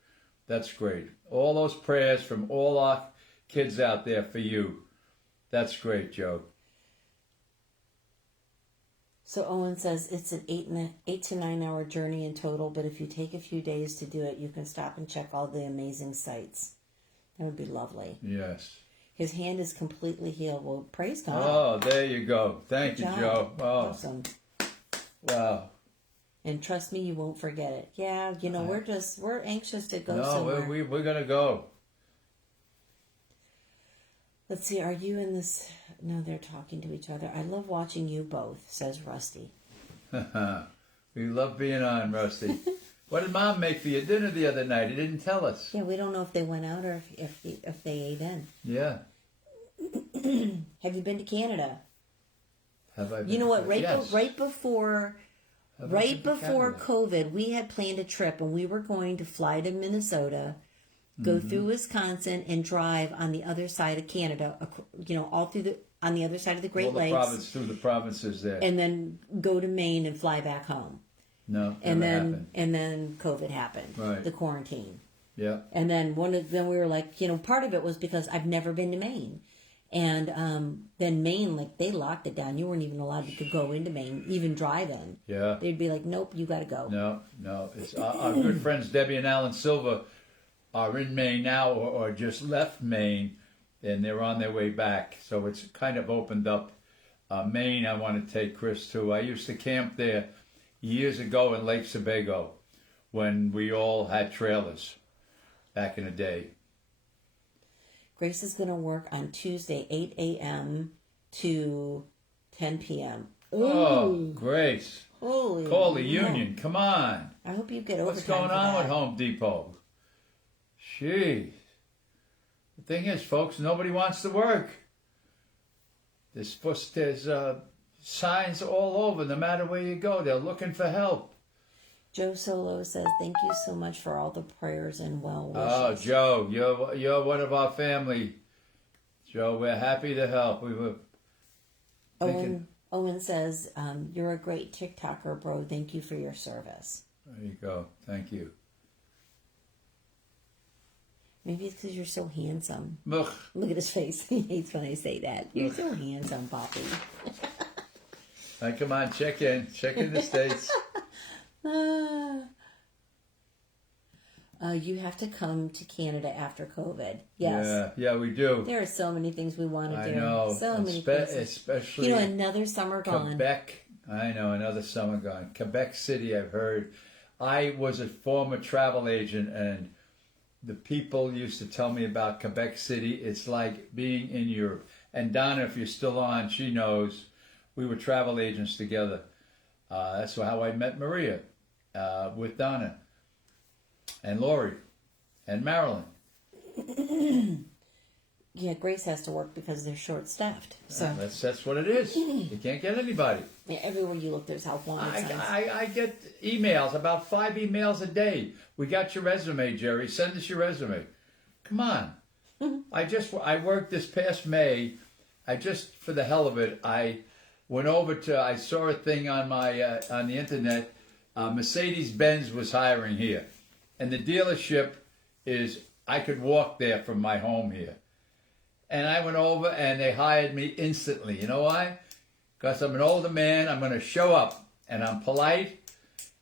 That's great. All those prayers from all our kids out there for you. That's great, Joe. So Owen says it's an 8 to 9 hour journey in total, but if you take a few days to do it, you can stop and check all the amazing sights. That would be lovely. Yes. His hand is completely healed. Well, praise God. Oh, there you go. Thank you, Joe. Oh. Awesome. Wow. And trust me, you won't forget it. Yeah, we're anxious to go No, somewhere. we're going to go. Let's see, are you in this? No, they're talking to each other. I love watching you both, says Rusty. We love being on, Rusty. What did Mom make for your dinner the other night? He didn't tell us. Yeah, we don't know if they went out or if they ate in. Yeah. Have you been to Canada? Have I been? You know what? Yes. Right before Have I been to before Canada? COVID, we had planned a trip and we were going to fly to Minnesota, go through Wisconsin, and drive on the other side of Canada. All through on the other side of the Great Lakes, through the provinces there. and then go to Maine and fly back home. No, And never then happened. and then COVID happened. Right. The quarantine. Yeah. And then then we were like, part of it was because I've never been to Maine. And then Maine, they locked it down. You weren't even allowed to go into Maine, even drive in. Yeah. They'd be like, nope, you got to go. No. It's our good friends Debbie and Alan Silva are in Maine now, or just left Maine, and they're on their way back. So it's kind of opened up. Maine, I want to take Chris to. I used to camp there years ago in Lake Sebago when we all had trailers back in the day. Grace is going to work on Tuesday, 8 a.m. to 10 p.m. Oh, Ooh. Grace. Holy Call the no. union. Come on. I hope you get overtime. What's going for on that. with Home Depot? Jeez. The thing is, folks, nobody wants to work. There's signs all over, no matter where you go. They're looking for help. Joe Solo says, thank you so much for all the prayers and well wishes. Oh, Joe, you're one of our family. Joe, we're happy to help. We were thinking... Owen says, you're a great TikToker, bro. Thank you for your service. There you go. Thank you. Maybe it's because you're so handsome. Ugh. Look at his face. He hates when I say that. You're so handsome, Poppy. Come on, check in. Check in the States. You have to come to Canada after COVID. Yes. Yeah, we do. There are so many things we want to do. I know. So many places. Especially another summer gone. Quebec. I know, another summer gone. Quebec City, I've heard. I was a former travel agent, and the people used to tell me about Quebec City. It's like being in Europe. And Donna, if you're still on, she knows. We were travel agents together. That's how I met Maria, with Donna and Lori and Marilyn. Yeah, Grace has to work because they're short-staffed. So That's what it is. You can't get anybody. yeah, everywhere you look, there's help wanted signs. I get emails, about 5 emails a day. We got your resume, Jerry. Send us your resume. Come on. I worked this past May. For the hell of it, I went over I saw a thing on on the internet. Mercedes-Benz was hiring here. And the dealership I could walk there from my home here. And I went over and they hired me instantly. You know why? Because I'm an older man. I'm going to show up. And I'm polite.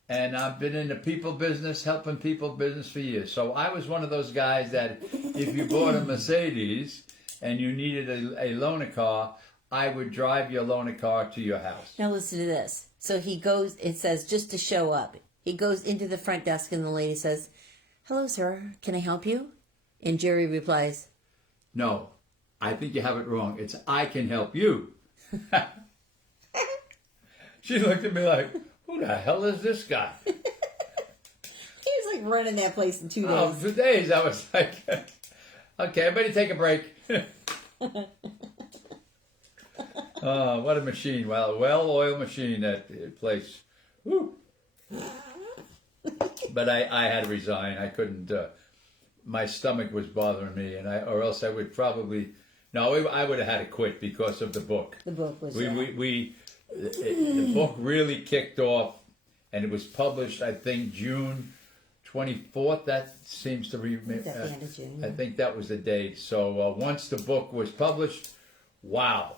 And I've been in the people business, helping people business for years. So I was one of those guys that if you bought a Mercedes and you needed a loaner car, I would drive your loaner car to your house. Now listen to this. So he goes, it says, just to show up. He goes into the front desk and the lady says, hello, sir, can I help you? And Jerry replies, no, I think you have it wrong. It's I can help you. She looked at me like, who the hell is this guy? he was like running that place in 2 days. Oh, 2 days. I was like, okay, everybody take a break. Oh, what a machine. Well-oiled machine, that place. Woo. But I had to resign. I couldn't, my stomach was bothering me, or else I would probably, I would have had to quit because of the book. The book was The book really kicked off, and it was published, I think, June 24th. That seems to be, the end of June. I think that was the date. So once the book was published, wow.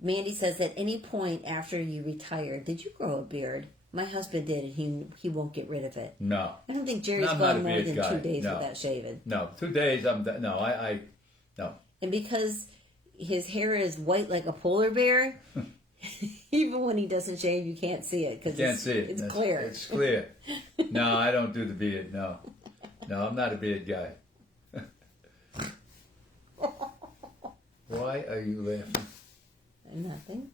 Mandy says, at any point after you retired, did you grow a beard? My husband did, and he won't get rid of it. No. I don't think Jerry's I'm gone not a more beard than guy. 2 days No. without shaving. No, 2 days, no. And because his hair is white like a polar bear, Even when he doesn't shave, you can't see it because it's clear. It's clear. No, I don't do the beard. No, I'm not a beard guy. Why are you laughing? Nothing.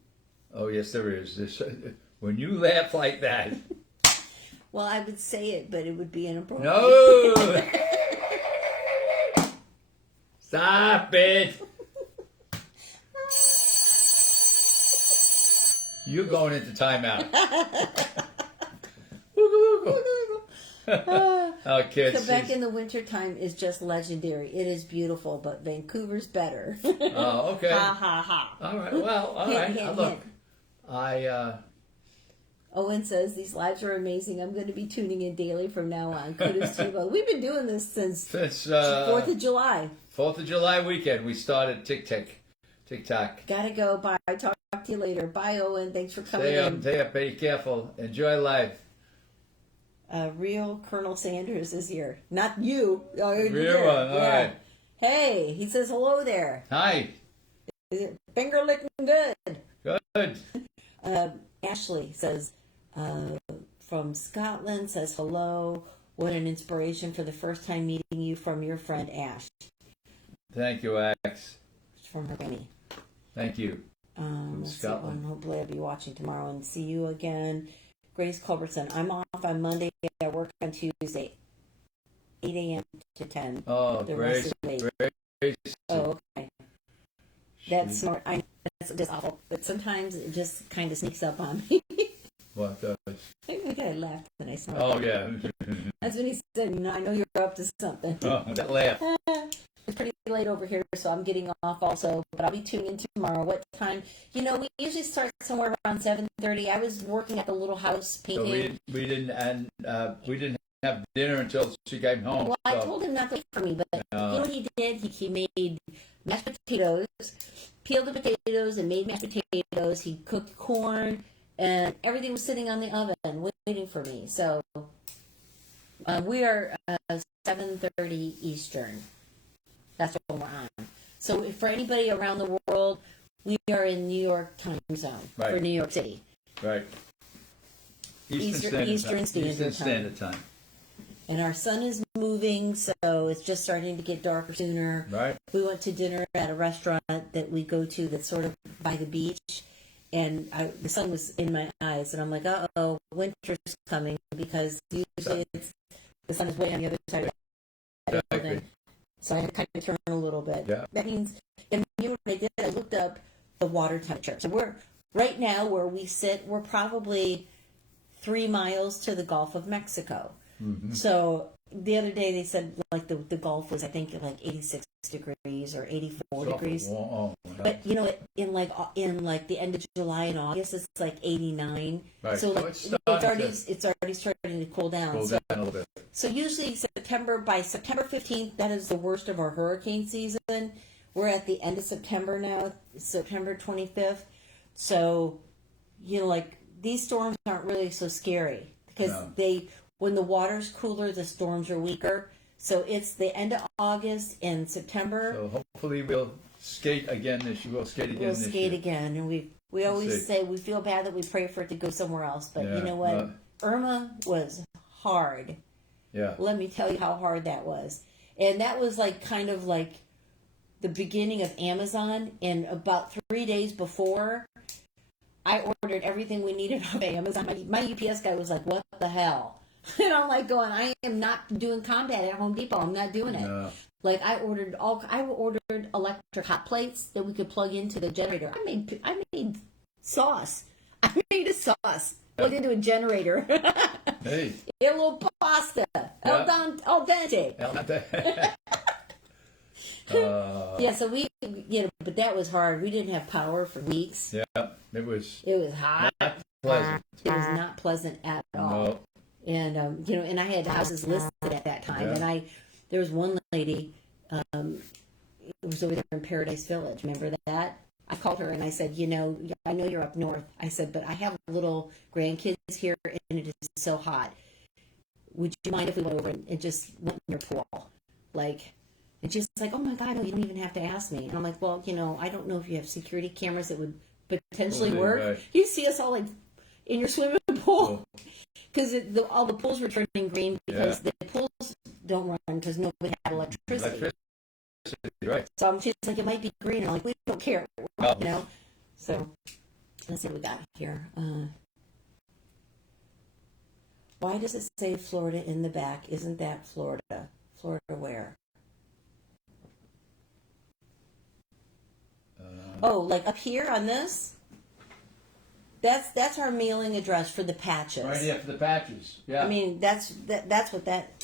Oh, yes, there is. When you laugh like that. Well, I would say it, but it would be inappropriate. No! Stop it! You're going into timeout. Oh, kids. Quebec in the wintertime is just legendary. It is beautiful, but Vancouver's better. Oh, okay. Ha ha ha. All right. Well, all right. Look, Owen says, these lives are amazing. I'm going to be tuning in daily from now on. Kudos to you both. We've been doing this since 4th of July. 4th of July weekend. We started TikTok. Gotta go. Bye. Talk to you later. Bye, Owen. Thanks for coming in. Stay up. Be careful. Enjoy life. Real Colonel Sanders is here. Not you. Real one. All right. Hey, he says hello there. Hi. Finger licking good. Good. Ashley says, from Scotland, says hello. What an inspiration for the first time meeting you from your friend Ash. Thank you, Ax. It's from her granny. Thank you. Let's Scotland. Hopefully I'll be watching tomorrow and see you again. Grace Culbertson, I'm off on Monday. I work on Tuesday, 8 a.m. to 10. Oh, Grace. Oh, okay. That's smart. I know that's just awful, but sometimes it just kind of sneaks up on me. What does? I think I laughed when I saw it. Oh, yeah. That's when he said, I know you're up to something. Oh, that laugh. It's pretty late over here, so I'm getting off also, but I'll be tuning in tomorrow. What time? We usually start somewhere around 7:30. I was working at the little house painting. So we didn't have dinner until she came home. Well, I told him not to wait for me, but you know what he did? He made mashed potatoes, peeled the potatoes and made mashed potatoes. He cooked corn, and everything was sitting on the oven waiting for me. So we are 7:30 Eastern. That's what we're on. So for anybody around the world, we are in New York time zone for New York City. Right. Eastern Standard Time. And our sun is moving, so it's just starting to get darker sooner. Right. We went to dinner at a restaurant that we go to that's sort of by the beach, and the sun was in my eyes, and I'm like, uh-oh, winter's coming, because usually the sun is way on the other side of the building. So I had to kind of turn a little bit. Yeah. That means, and you know what I did? I looked up the water temperature. So we're, right now where we sit, we're probably 3 miles to the Gulf of Mexico. Mm-hmm. So the other day they said like the Gulf was, I think, like 86 degrees or 84 degrees. Oh, but you know, in like the end of July and August, it's like 89. Right. So like, it's already starting to cool down. Cool down a little bit. So usually by September 15th, that is the worst of our hurricane season. We're at the end of September now, September 25th. So, like these storms aren't really so scary because when the water's cooler, the storms are weaker. So it's the end of August and September. So hopefully we'll skate again this year. We'll skate again, and we always say we feel bad that we pray for it to go somewhere else. But you know what? Irma was hard. Yeah. Let me tell you how hard that was. And that was like kind of like the beginning of Amazon. And about 3 days before, I ordered everything we needed off Amazon. My UPS guy was like, what the hell? And I'm like going, I am not doing combat at Home Depot. I'm not doing it. No. Like I ordered electric hot plates that we could plug into the generator. I made sauce. I made a sauce. Plugged into a generator. Hey. A little pasta. Al dente. Yeah, so but that was hard. We didn't have power for weeks. Yeah, it was hot. Not pleasant. It was not pleasant at all. No. And and I had houses listed at that time, and there was one lady, it was over there in Paradise Village. Remember that? I called her and I said, I know you're up north. I said, but I have little grandkids here, and it is so hot. Would you mind if we went over and just went in your pool? And she's like, oh my God, no, you don't even have to ask me. And I'm like, well, I don't know if you have security cameras that would potentially Okay, work. right. You see us all like in your swimming pool because all the pools were turning green because the pools don't run because nobody had electricity. Right. So she's like, it might be green. I'm like, we don't care, No. you know. So let's see what we got here. Why does it say Florida in the back? Isn't that Florida? Florida where? Oh, like up here on this? That's our mailing address for the patches. Right here for the patches. Yeah. I mean, that's what that.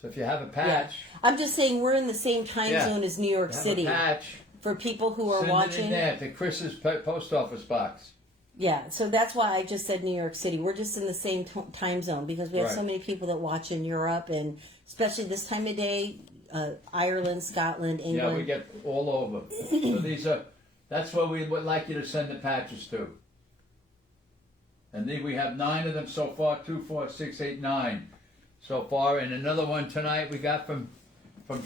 So if you have a patch, I'm just saying we're in the same time zone as New York have City. a patch, For people who are send watching. it in there to Chris's post office box. Yeah, so that's why I just said New York City. We're just in the same time zone because we have so many people that watch in Europe, and especially this time of day, Ireland, Scotland, England. Yeah, we get all over. So that's where we would like you to send the patches to. And then we have 9 of them so far, 2, 4, 6, 8, 9 so far. And another one tonight we got from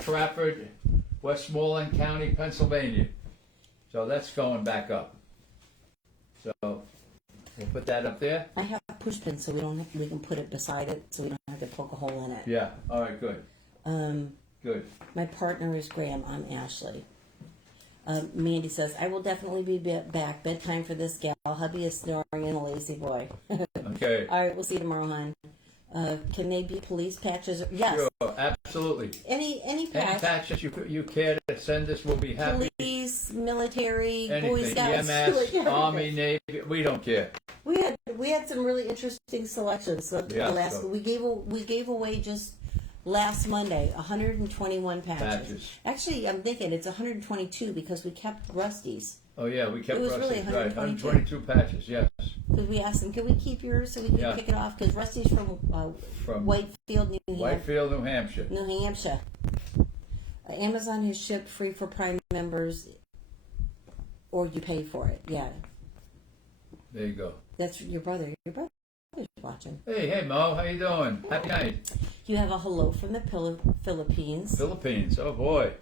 Trafford, Westmoreland County, Pennsylvania. So that's going back up. So we'll put that up there. I have a push pin, so we can put it beside it, so we don't have to poke a hole in it. Yeah. All right. Good. Good. My partner is Graham. I'm Ashley. Mandy says, I will definitely be back. Bedtime for this gal. Hubby is snoring and a lazy boy. Okay. All right, we'll see you tomorrow, hon. Can they be police patches? Yes. Sure, absolutely. Any patch. Any patches you care to send us, we'll be happy. Police, military, Boy Anything, Scouts. EMS, Army, Navy, we don't care. We had some really interesting selections. We gave away just last Monday 121 patches. Actually, I'm thinking it's 122 because we kept Rusty's. Oh yeah, we kept It was Rusty. really Right, 122. 122 patches, yes. Because we asked them, can we keep yours so we can kick it off? Because Rusty's from Whitefield, New Hampshire. Whitefield, New Hampshire. New Hampshire. Amazon has shipped free for Prime members, or you pay for it. Yeah. There you go. That's your brother. Your brother's watching. Hey Mo, how you doing? Happy night. You have a hello from the Philippines. Philippines, oh boy.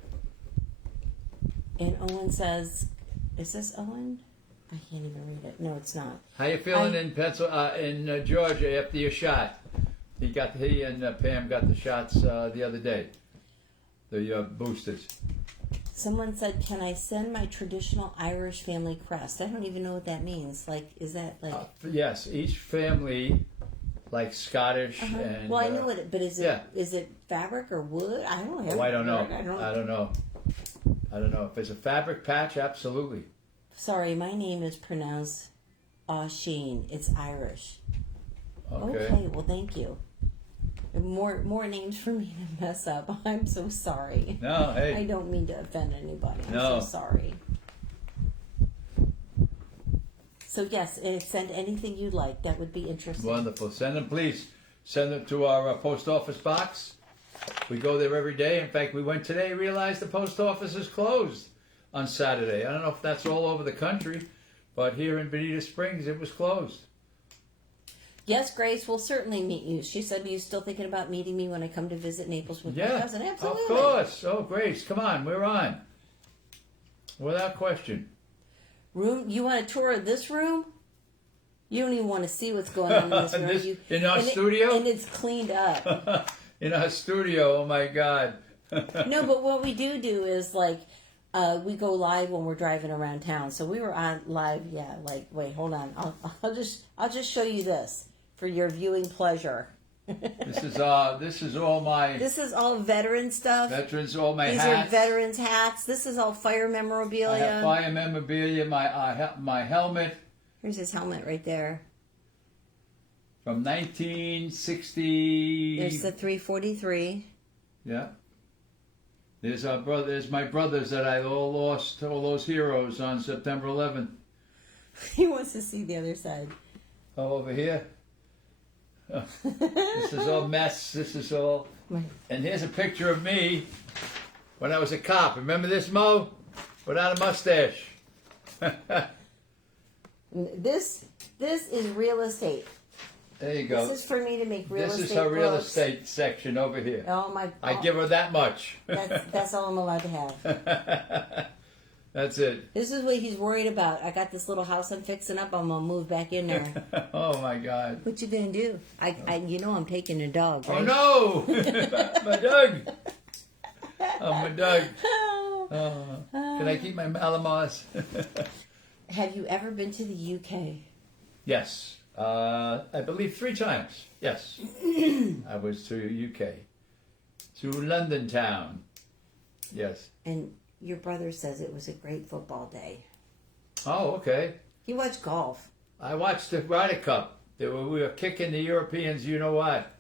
And Owen says, is this Owen? I can't even read it. No, it's not. How you feeling in Georgia after your shot? He and Pam got the shots the other day. The boosters. Someone said, can I send my traditional Irish family crest? I don't even know what that means. Like, is that like... Yes, each family, like Scottish and... Well, I know it, but is it fabric or wood? I don't know. Oh, I don't know. I don't know. If it's a fabric patch, absolutely. Sorry, my name is pronounced Sheen. It's Irish. Okay. Well, thank you. More names for me to mess up. I'm so sorry. No, hey. I don't mean to offend anybody. I'm No. so sorry. So yes, send anything you'd like. That would be interesting. Wonderful. Send them, please. Send them to our post office box. We go there every day. In fact, we went today, realized the post office is closed on Saturday. I don't know if that's all over the country, but here in Bonita Springs, it was closed. Yes, Grace, we'll certainly meet you. She said, are you still thinking about meeting me when I come to visit Naples with my cousin? Absolutely. Of course. Oh, Grace, come on. We're on. Without question. Room? You want a tour of this room? You don't even want to see what's going on in this room. In our studio? And it's cleaned up. In our studio, oh my God. No, but what we do is like, we go live when we're driving around town. So we were on live, wait, hold on. I'll just show you this for your viewing pleasure. This is all This is all veteran stuff. Veterans, all my These hats. are veterans hats. This is all fire memorabilia. I have fire memorabilia, my helmet. Here's his helmet right there. From 1960. There's the 343. Yeah. There's our brother. There's my brothers that I all lost, all those heroes on September 11th. He wants to see the other side. Oh, over here. Oh, this is all mess. This is all. And here's a picture of me when I was a cop. Remember this, Mo? Without a mustache. This is real estate. There you go. This is for me to make real estate. This is her real books. estate section over here. Oh my! I give her that much. That's all I'm allowed to have. That's it. This is what he's worried about. I got this little house I'm fixing up. I'm gonna move back in there. Oh my God. What you gonna do? You know I'm taking a dog, right? Oh no, my dog. Oh my dog. Can I keep my Malamars? Have you ever been to the UK? Yes. I believe 3 times. Yes. I was to UK. To London town. Yes. And your brother says it was a great football day. Oh, okay. He watched golf. I watched the Ryder Cup. We were kicking the Europeans, you know what?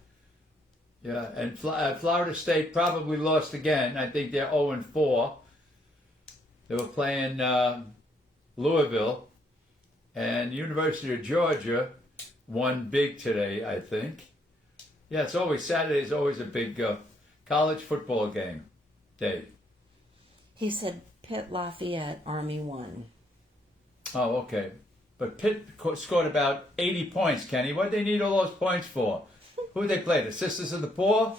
Yeah, and Florida State probably lost again. I think they're 0-4. They were playing Louisville, and University of Georgia won big today, I think. Yeah, it's always Saturday is always a big college football game day. He said Pitt Lafayette Army won. Oh, okay. But Pitt scored about 80 points, Kenny. What did they need all those points for? Who they play? The Sisters of the Poor?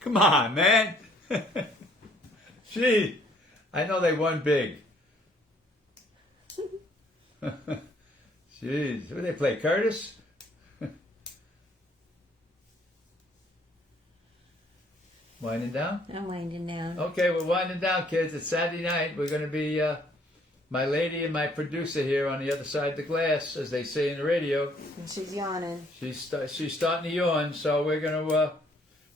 Come on, man. Gee, I know they won big. Jeez, who they play? Curtis? Winding down? I'm winding down. Okay, we're winding down, kids. It's Saturday night. We're going to be my lady and my producer here on the other side of the glass, as they say in the radio. And she's yawning. She's starting to yawn, so we're going to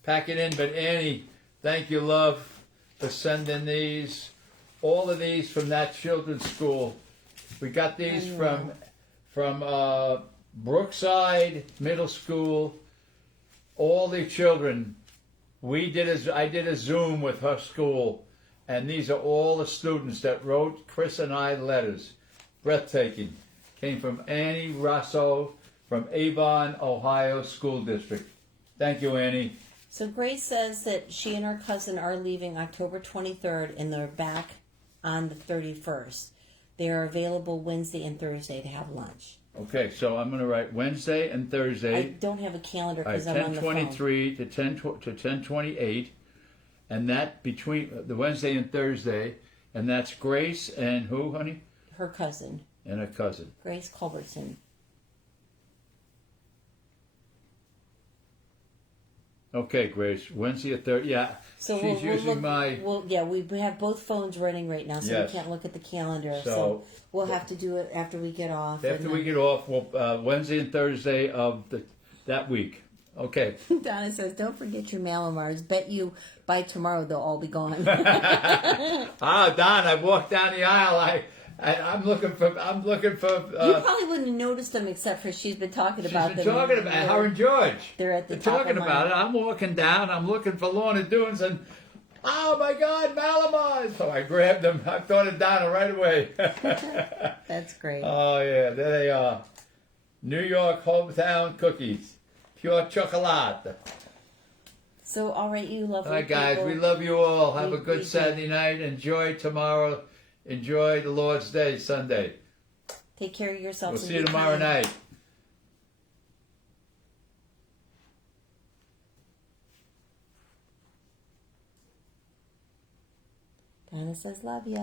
pack it in. But Annie, thank you, love, for sending these. All of these from that children's school. We got these from Brookside Middle School. All the children. I did a Zoom with her school, and these are all the students that wrote Chris and I letters. Breathtaking. Came from Annie Rosso from Avon, Ohio School District. Thank you, Annie. So Grace says that she and her cousin are leaving October 23rd, and they're back on the 31st. They are available Wednesday and Thursday to have lunch. Okay, so I'm going to write Wednesday and Thursday. I don't have a calendar because I'm on the phone. 10:23 to 10:28, and that between the Wednesday and Thursday, and that's Grace and who, honey? Her cousin. And her cousin. Grace Culbertson. Okay, Grace. Wednesday or Thursday. Yeah. So she's using my. Well, yeah, we have both phones running right now, so Yes. we can't look at the calendar. So- So we'll have to do it after we get off. After we get off, we'll, Wednesday and Thursday of that week. Okay. Donna says, "Don't forget your Malamars. Bet you by tomorrow they'll all be gone." Don, I walked down the aisle. I'm looking for. You probably wouldn't have noticed them except for she's been talking about She's them. been talking about her and George. They're at the They're top talking of about mine. it. I'm walking down. I'm looking for Lorna Doones, and oh my God, Malamars! So I grabbed them. I thought of Donna right away. That's great. Oh yeah, there they are. New York hometown cookies, pure chocolate. So, all right, you lovely All right, guys, people. we love you all. Have a We good do. Saturday night. Enjoy tomorrow. Enjoy the Lord's Day, Sunday. Take care of We'll yourselves. and see you be tomorrow kind. night. Donna says, "Love ya."